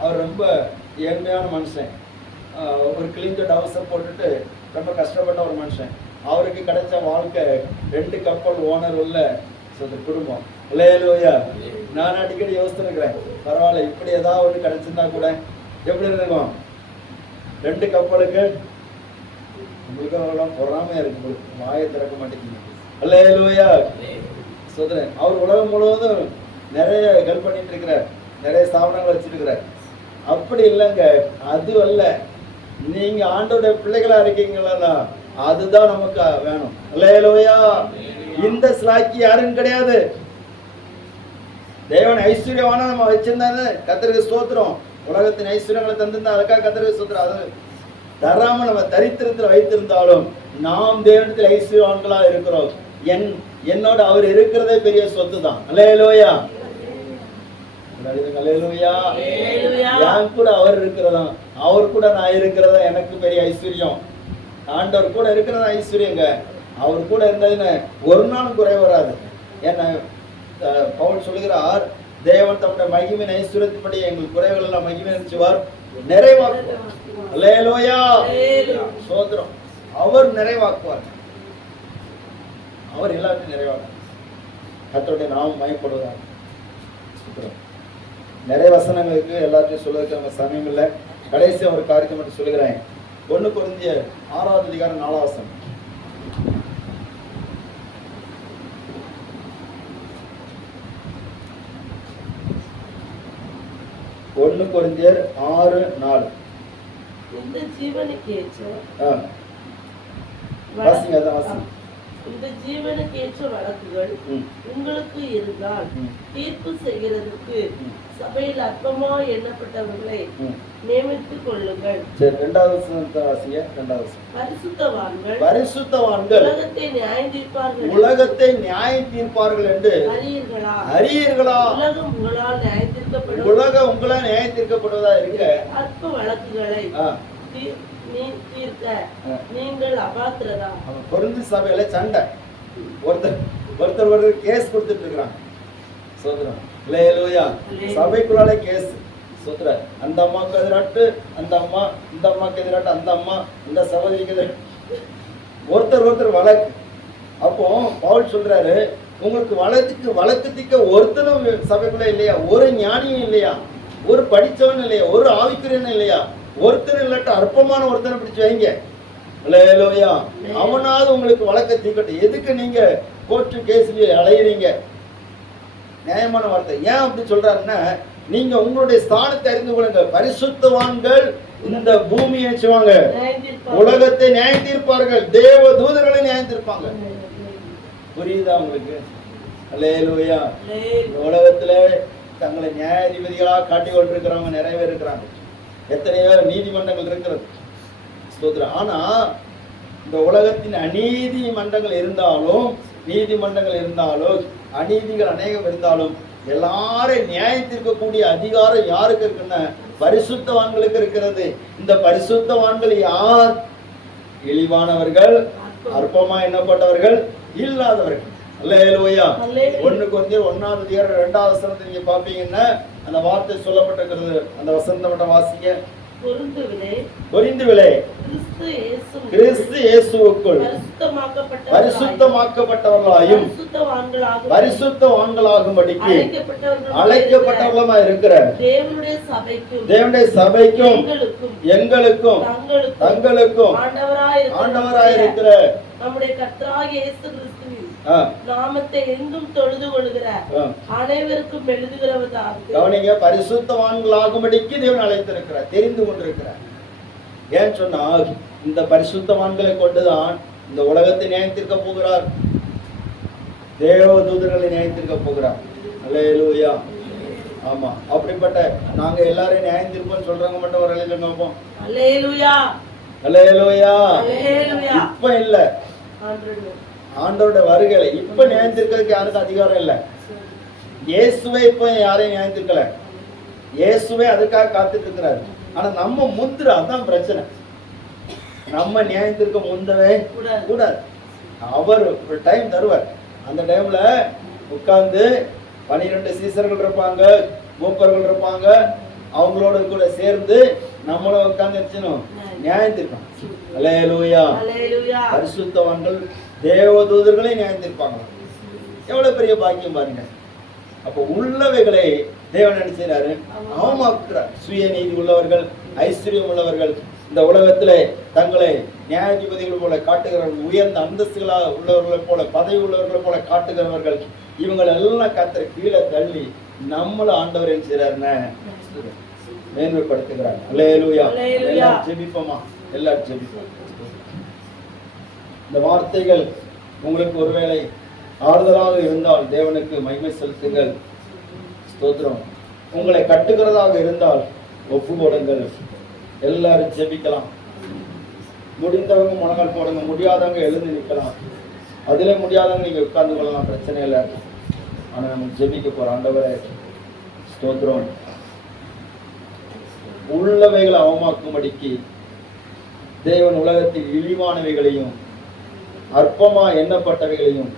அவர் ரொம்ப ஏழ்மையான மனுஷன். ஒரு கிழிஞ்ச டவுசர் போட்டுட்டு ரொம்ப கஷ்டப்பட்ட ஒரு மனுஷன். அவருக்கு கிடைச்ச வாழ்க்கை 2 கப்பல் ஓனர் உள்ள குடும்பம். ஹல்லேலூயா. நான் அடிக்கடி யோசிச்சிருக்கிறேன், பரவாயில்ல இப்படி ஏதாவது ஒன்று கிடைச்சிருந்தா கூட எப்படி இருக்கும்? 2 கப்பலுக்கு உங்களுக்கு அவ்வளோ பொறாமையா இருக்கு, வாயை திறக்க மாட்டேங்குது. ஹல்லேலூயா. சோதரன் அவர் உலகம் முழுவதும் நிறைய ஹெல்ப் பண்ணிட்டு இருக்கிறார், நிறைய ஸ்தாபனங்கள் வச்சிருக்கிறார். அப்படி இல்லைங்க, அது அல்ல. நீங்க ஆண்டோட பிள்ளைகளா இருக்கீங்களா, அதுதான் நமக்கு வேணும். அல்லேலூயா. இந்த ஸ்லாக்கி யாரும் கிடையாது. தேவன் ஐஸ்வர்யமான நம்ம வச்சிருந்தாரு, கர்த்தருக்கு ஸ்தோத்திரம். உலகத்தின் ஐஸ்வர்யங்களை தந்திருந்தா அதுக்காக கர்த்தருக்கு ஸ்தோத்திரம். அது தராம நம்ம தரித்திரத்தில் வைத்திருந்தாலும் நாம் தேவனத்தில் ஐஸ்வர்யவான்களா இருக்கிறோம். என்னோட அவர் இருக்கிறதே பெரிய சொத்து தான். அல்லேலூயா. அல்லேலூயா. என் கூட அவர் இருக்கிறதா, அவர் கூட நான் இருக்கிறதா எனக்கு பெரிய ஐஸ்வர்யம். ஆண்டவர் கூட இருக்கிறதா ஐஸ்வர்யங்க. அவர் கூட இருந்ததுன்னு ஒரு நாளும் குறை வராது. என்ன பவுல் சொல்லுகிறார், தேவன் தம்முடைய மகிமையின் ஐஸ்வர்யத்தின்படி எங்கள் குறைகள் எல்லாம் மகிமை நினைச்சுவார், நிறைவாக்குவார். அல்லேலூயா. சோதரம். அவர் நிறைவாக்குவார். அவர் எல்லாத்தையும் நிறைவாக்குவார். கர்த்தருடைய நாமம் மகிமைப்படுவதாக. நிறைய வசனங்களுக்கு எல்லாத்தையும் சொல்றதுக்கு நம்ம சமயம் இல்லை. கடைசி ஒரு காரியத்தை மட்டும் சொல்லுகிறேன். 1 கொரிந்தியர் 6வது அதிகாரம் 4வது வசனம். 1 கொரிந்தியர் 6:4. இந்த ஜீவனுக்கேற்ற வாசிங்க, அதான் வாசிங்க. இந்த ஜீவனுக்கேற்ற வழக்குகள் உங்களுக்கு இருந்தால் தீர்ப்பு செய்கிறதுக்கு சபையில் அற்பமா எண்ணப்பட்டவர்களை நியமித்துக் கொள்ளுங்கள். சரி, 2வது வசனத்தை வாசிங்க. 2வது பரிசுத்தவான்கள் உலகத்தை நியாயம் தீர்ப்பார்கள் என்று அறியீர்களா? உலகம் உங்களால் நியாயம் தீர்க்கப்படுவதா இருக்க அற்ப வழக்குகளை தீர்க்க நீங்கள் அபாத்திரதா. கொரிந்து சபையில சண்டை, ஒருத்தர் கேஸ் கொடுத்துட்டு இருக்கிறாங்க. சோதரம். அல்லேலூயா. சபைக்குள்ளாலே கேஸ். சோதரம். அந்த அம்மாவுக்கு எதிராட்டு அந்த அம்மா, இந்த அம்மாவுக்கு எதிராட்டு அந்த அம்மா, இந்த சகோதரிக்கு எதிராட்டு ஒருத்தர் வழக்கு. அப்போ பவுல் சொல்றாரு, உங்களுக்கு வழக்கு திக்க ஒருத்தனும் சபைக்குள்ள இல்லையா? ஒரு ஞானியும் இல்லையா? ஒரு படிச்சவன் இல்லையா? ஒரு ஆவிக்குரியன் இல்லையா? ஒருத்தர் இல்லாட்ட அற்பமான ஒருத்தனை பிடிச்சு வைங்க. அல்லேலூயா. அவனாவது உங்களுக்கு வழக்க தீக்கட்டும். எதுக்கு நீங்க கோர்ட்டு கேஸ்ல அலையிறீங்க? நியாயமான வார்த்தை. ஏன் அப்படி சொல்றாருன்னா, நீங்க உங்களுடைய ஸ்தானத்தை அறிந்து கொள்ளுங்க. பரிசுத்தவான்கள் இந்த பூமியை செய்வாங்க, உலகத்தை நியாயம் தீர்ப்பார்கள், தேவ தூதர்களை நியாயம் தீர்ப்பாங்க. புரியுதா உங்களுக்கு? அல்லேலூயா. உலகத்துல தங்களை நியாயாதிபதிகளா காட்டி கொண்டிருக்கிறவங்க நிறைய பேர் இருக்கிறாங்க. எத்தனையோ நீதிமன்றங்கள் இருக்கிறது. ஆனா இந்த உலகத்தின் அநீதி மன்றங்கள் இருந்தாலும், நீதிமன்றங்கள் இருந்தாலும், அநீதிகள் அநேகம் இருந்தாலும், எல்லாரையும் நியாயத்திற்கக்கூடிய அதிகாரம் யாருக்கு இருக்குன்னா பரிசுத்தவான்களுக்கு இருக்கிறது. இந்த பரிசுத்தவான்கள் யார்? இழிவானவர்கள், அற்பமா எண்ணப்பட்டவர்கள், இல்லாதவர்கள். அல்லேலூயா. 1 கொரிந்தியர் 1வது அதிகாரம் 2வது வசனத்தை நீங்க பாப்பீங்கன்னா அந்த வார்த்தை சொல்லப்பட்டிருக்கிறது. அந்த வசனத்தை மட்டும் வாசிங்க. கொரிந்துவிலே கிறிஸ்து இயேசுவுக்குள் பரிசுத்தமாக்கப்பட்டவர்களாயும் பரிசுத்தவான்களாகும்படிக்கு அழைக்கப்பட்டவர்களாய் இருக்கிற தேவனுடைய சபைக்கும் எங்களுக்கும் தங்களுக்கும் ஆண்டவராய் இருக்கிற நம்முடைய கர்த்தராகிய இயேசு கிறிஸ்துவின் நாமத்தை எங்கும் தொழுது கொள்கிற அனைவருக்கும் எழுதுகிறவதாவது. கவனிங்க, பரிசுத்தவான்களாகும்படிக்கு தேவன் அழைத்திருக்கிறார், தெரிந்து கொண்டிருக்கிறார். ஏன் சொன்னால் இந்த பரிசுத்தவான்களை கொண்டுதான் இந்த உலகத்தை நியாயத்திற்க போகிறார், தேவ தூதர்களை நியாயத்திற்க போகிறார். அல்லேலூயா. ஆமா, அப்படிப்பட்ட நாங்க எல்லாரையும் நியாயத்திருப்போம் சொல்றவங்க மட்டும் ஒரு அழைத்து பார்ப்போம். அல்லேலூயா. அல்லேலூயா. இப்ப இல்ல, ஆண்டவருடைய வருகையில இப்ப நியாயத்திற்கிறதுக்கு யாருக்கும் அதிகாரம் இல்லை. இயேசுவே இப்ப யாரையும் நியாயத்திற்கல, இயேசுவே அதுக்காக காத்துட்டு இருக்கிறாரு. ஆனா நம்ம முந்திர, அதான் பிரச்சனை. நம்ம நியாயத்திற்கு முந்தவே கூடாது. அவர் ஒரு டைம் தருவார். அந்த டைம்ல உட்கார்ந்து 12 சீசர்கள் இருப்பாங்க, மூப்பர்கள் இருப்பாங்க. அவங்களோட கூட சேர்ந்து நம்மளும் உட்கார்ந்து வச்சணும் நியாயத்திருக்கோம். அல்லேலூயா. பரிசுத்தவான்கள் தேவதூதர்களை நியாயத்திருப்பாங்க. எவ்வளவு பெரிய பாக்கியம் பாருங்க. அப்ப உள்ளவைகளை தேவன் என்ன செய்யறாரு? அவமாக்குறார். சுயநீதி உள்ளவர்கள், ஐஸ்வர்யம் உள்ளவர்கள், இந்த உலகத்துல தங்களை நியாயாதிபதிகள் போல காட்டுகிறவர்கள், உயர்ந்த அந்தஸ்துகளா உள்ளவர்களை போல, பதவி உள்ளவர்களை போல காட்டுகிறவர்கள், இவங்களை எல்லாம் கர்த்தர் கீழே தள்ளி நம்மள ஆண்டவர் என்ன செய்யறாருன்னு மேன்மைப்படுத்துகிறார். அல்லேலூயா. எல்லாம் ஜெபிப்போமா? எல்லாரும் ஜெபிப்போம். இந்த வார்த்தைகள் உங்களுக்கு ஒருவேளை ஆறுதலாக இருந்தால் தேவனுக்கு மகிமை செலுத்துங்கள். ஸ்தோத்திரம். உங்களை கட்டுகிறதாக இருந்தால் ஒப்பு போடுங்கள். எல்லாரும் ஜெபிக்கலாம். முடிந்தவங்க முழங்கால் போடுங்க, முடியாதவங்க எழுந்து நிற்கலாம். அதிலே முடியாதவங்க நீங்க உட்கார்ந்து கொள்ளலாம், பிரச்சனை இல்லை. ஆனா நம்ம ஜெபிக்க போறோம். ஆண்டவரே ஸ்தோத்திரம். உள்ளவைகளை அவமாக்கும்படிக்கு தேவன் உலகத்தில் இழிவானவைகளையும் அற்பமா எண்ணப்பட்டவைகளையும்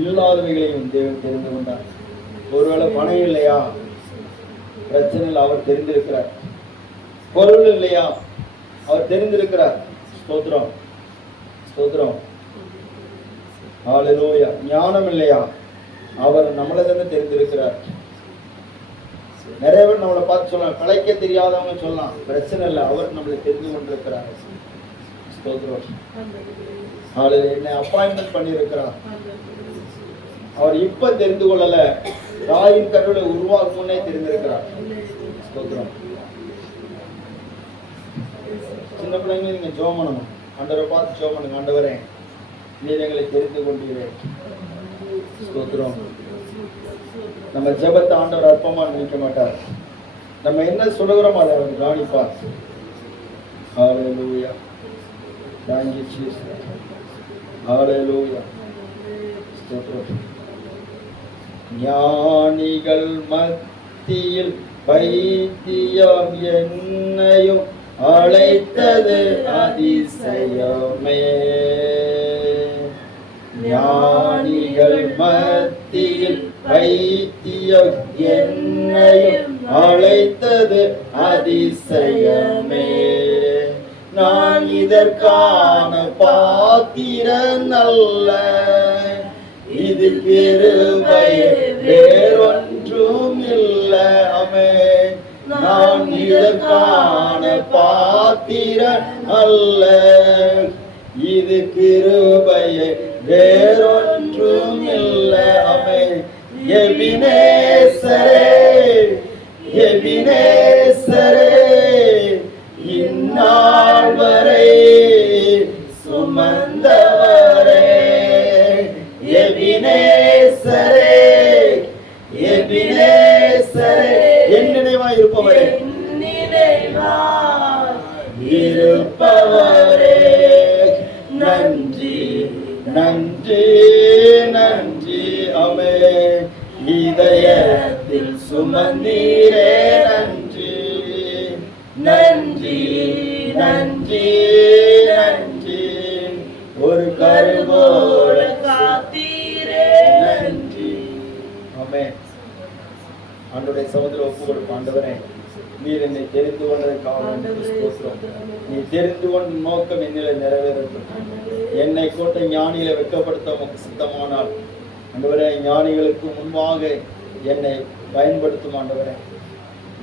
இல்லாதவைகளையும் தேவன் தெரிந்து கொண்டார். ஒருவேளை பணம் இல்லையா, பிரச்சனை இல்லை, அவர் தெரிந்திருக்கிறார். பொருள் இல்லையா, அவர் தெரிந்திருக்கிறார். ஸ்தோத்திரம் ஸ்தோத்திரம். ஹல்லேலூயா. ஞானம் இல்லையா, அவர் நம்மளை தானே தெரிந்திருக்கிறார். நிறைய பேர் நம்மளை பார்த்து சொல்லலாம், கலைக்க தெரியாதவங்க சொல்லலாம், பிரச்சனை இல்லை, அவர் நம்மளை தெரிந்து கொண்டிருக்கிறார். ஸ்தோத்திரம். ஹல்லேலூயா. என்னை அப்பாயின்மெண்ட் பண்ணியிருக்கிறார். அவர் இப்ப தெரிந்து கொள்ளல, தாயின் கருவிலை உருவாக்கும் முன்னே தெரிந்திருக்கிறார். ஸ்தோத்திரம். சின்ன பிள்ளைங்க நீங்க ஜெபம் பண்ணணும். ஆண்டவரை பார்த்து ஜெபம் பண்ணுங்க. ஆண்டவரே நீர் எங்களை தெரிந்து கொண்டீரே. ஸ்தோத்திரம். நம்ம ஜெபத்தை ஆண்டவர் அற்பமா நினைக்க மாட்டார். நம்ம என்ன சொல்லுகிறோமோ அதை அவர் கவனிப்பார். ஹல்லேலூயா. Thank you Jesus. ஹல்லேலூயா. ஸ்தோத்திரம். ஞானிகள் மத்தியில் பைத்தியம் என்னையும் அழைத்தது அதிசயமே. ஞானிகள் மத்தியில் பைத்தியம் என்னையும் அழைத்தது அதிசயமே. நான் இதற்கான பாத்திரன் அல்ல, இது கிருபையே வேறொன்றும் இல்லை. ஆமென். நான் இதற்கான பாத்திரன் அல்ல, இது கிருபையே வேறொன்றும் இல்லை. ஆமென். எபினேசரே எபினேசரே இந்நாள் வரை சுமந்தவரே. எபினேசரே எபினேசரே என் நினைவாய் இருப்பவரே, இருப்பவரே. நன்றி நன்றி நன்றி. ஆமென். இதயத்தில் சுமந்தீரே. நன்றி நன்றி நன்றி நன்றி. ஒரு கருவோட காத்தீரே. நன்றி. ஆமென். ஆண்டவருடைய சமூகத்தில் ஒப்பு கொடுப்போம். ஆண்டவரே நீர் என்னை தெரிந்து கொண்டதற்காக ஸ்தோத்திரம். நீ தெரிந்து கொண்ட நோக்கம் என்னிலே நிறைவேறட்டும். என்னை கொண்ட ஞானிகளை வெட்கப்படுத்த உமக்கு சித்தமானால் ஆண்டவரே, ஞானிகளுக்கு முன்பாக என்னை பயன்படுத்தும். ஆண்டவரே,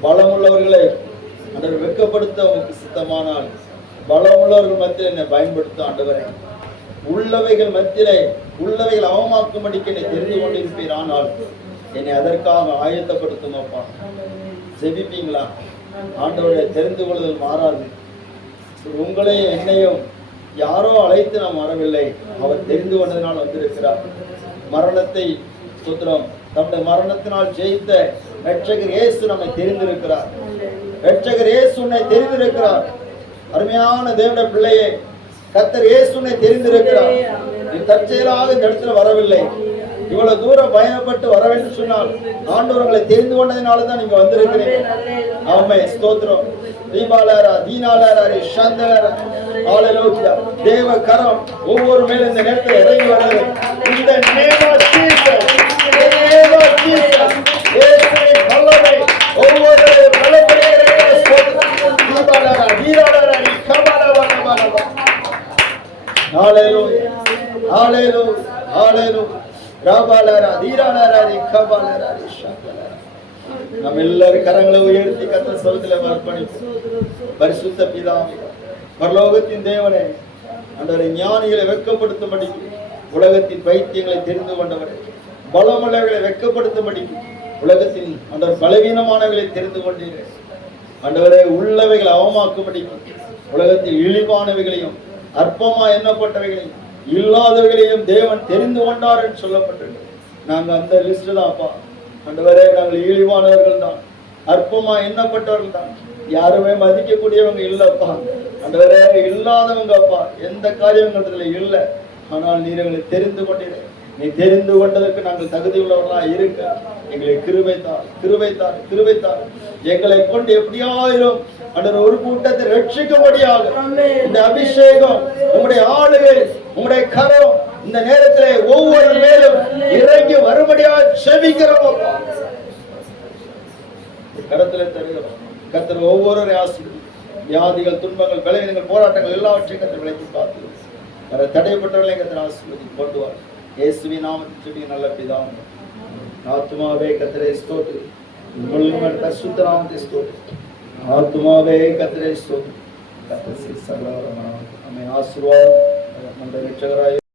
பலமுள்ளவர்களை ஆண்டவர் வெட்கப்படுத்த உமக்கு சித்தமானால் பலமுள்ளவர்கள் மத்தியில் என்னை பயன்படுத்தும். ஆண்டவரே, உள்ளவைகள் மத்தியிலே உள்ளவைகள் அவமாக்கும்படிக்கு என்னை தெரிந்து கொண்டிருப்பீர். ஆனால் என்னை அதற்காக ஆயத்தப்படுத்தும். அப்பா ஜெபிப்பீங்களா? ஆண்டவரை தெரிந்து கொள்ளுதல் மாறாது. உங்களையும் என்னையும் யாரோ அழைத்து நாம் வரவில்லை, அவர் தெரிந்து கொண்டதினால் வந்திருக்கிறார். மரணத்தை ஸ்தோத்திரம் தம்முடைய மரணத்தினால் ஜெயித்த இரட்சகர் இயேசு நம்மை தெரிந்திருக்கிறார். இரட்சகர் இயேசு உன்னை தெரிந்திருக்கிறார். அருமையான தேவனுடைய பிள்ளையே, கர்த்தர் இயேசு உன்னை தெரிந்திருக்கிறார். நீ தற்செயலாக இந்த இடத்துல வரவில்லை. இவ்வளவு தூரம் பயணப்பட்டு வர வேண்டும் சொன்னால் ஆண்டவர்களை தெரிந்து கொண்டதினால்தான் நீங்க வந்திருக்கிறீங்க. ஆமென். ஸ்தோத்திரம். தீபாலரா தீனாலரா சந்தலரா. ஹல்லேலூயா. தேவ கரம் ஒவ்வொரு மேல இந்த நேரத்தில் இறங்கி வருகிறது. இந்த name of Jesus, name of Jesus. இயேசுவே வல்லமை ஒவ்வொரு பலப்படுகிறே. ஸ்தோத்திரம். தீபாலரா தீனாலரா கமலவனமனவ. ஹல்லேலூயா ஹல்லேலூயா ஹல்லேலூயா. ராபாலரா தீராலரா கபாலரா ஷாலரா. நம்ம எல்லாரும் கரங்களை உயர்த்தி கர்த்தர் சமூகத்தில் அர்ப்பணிப்போம். பரிசுத்த பிதாவே, பரலோகத்தின் தேவனே, ஆண்டவரே, ஞானிகளை வெட்கப்படுத்தும்படி உலகத்தின் பைத்தியங்களை தெரிந்து கொண்டவரே, பலமுள்ளவர்களை வெட்கப்படுத்தும்படி உலகத்தில் ஆண்டவர் பலவீனமானவர்களை தெரிந்து கொண்டீரே. ஆண்டவரே, உள்ளவைகளை அவமாக்கும்படி உலகத்தில் இழிவானவைகளையும் அற்பமா எண்ணப்பட்டவைகளையும் இல்லாதவைகளையும் தேவன் தெரிந்து கொண்டார் என்று சொல்லப்பட்டது. நாங்க அந்த லிஸ்ட் தான்ப்பா. ஆண்டவரே, நாங்கள் இழிவானவர்கள் தான், அற்பமா எண்ணப்பட்டவர்கள் தான், யாருமே மதிக்கக்கூடியவங்க இல்லப்பா. ஆண்டவரே, இல்லாதவங்க அப்பா, எந்த காரியங்களும் இல்லை. ஆனால் நீர் எங்களை தெரிந்து கொண்டீரே. நீ தெரிந்து கொண்டதற்கு நாங்கள் தகுதி உள்ளவர்களா இருக்க எங்களை கிருபைத்தார், கிருபைத்தார், கிருபைத்தார். எங்களை கொண்டு எப்படியாயிரும் அன்றர் ஒரு கூட்டத்தை ரட்சிக்கும்படியாக இந்த அபிஷேகம், உங்களுடைய ஆளுகை, உங்களுடைய கரம் இந்த நேரத்திலே ஒவ்வொரு மேலும் இறங்கி வரும்படியாக செபிக்கிறோம். கரத்திலே தருகிறோம். கர்த்தர் ஒவ்வொரு ஆசீர்வதியும். வியாதிகள், துன்பங்கள், பலவீனங்கள், போராட்டங்கள் எல்லாவற்றையும் கர்த்தர் விலக்கி பார்த்து தடைப்பட்டவர்களை கர்த்தர் ஆசீர்வதி கொண்டு வர இயேசுவின் நாமத்தில் சொல்லி நல்ல பிதாவே. ஆத்துமாவே கர்த்தரை ஸ்தோத்திரி, உங்கள் பரிசுத்த நாமத்தை ஸ்தோத்திரி. ஆத்துமாவே கர்த்தரை ஸ்தோத்திரி. கர்த்தர் சகலவரமான நம்மை ஆசீர்வாதம் நம்முடைய ரட்சகராய்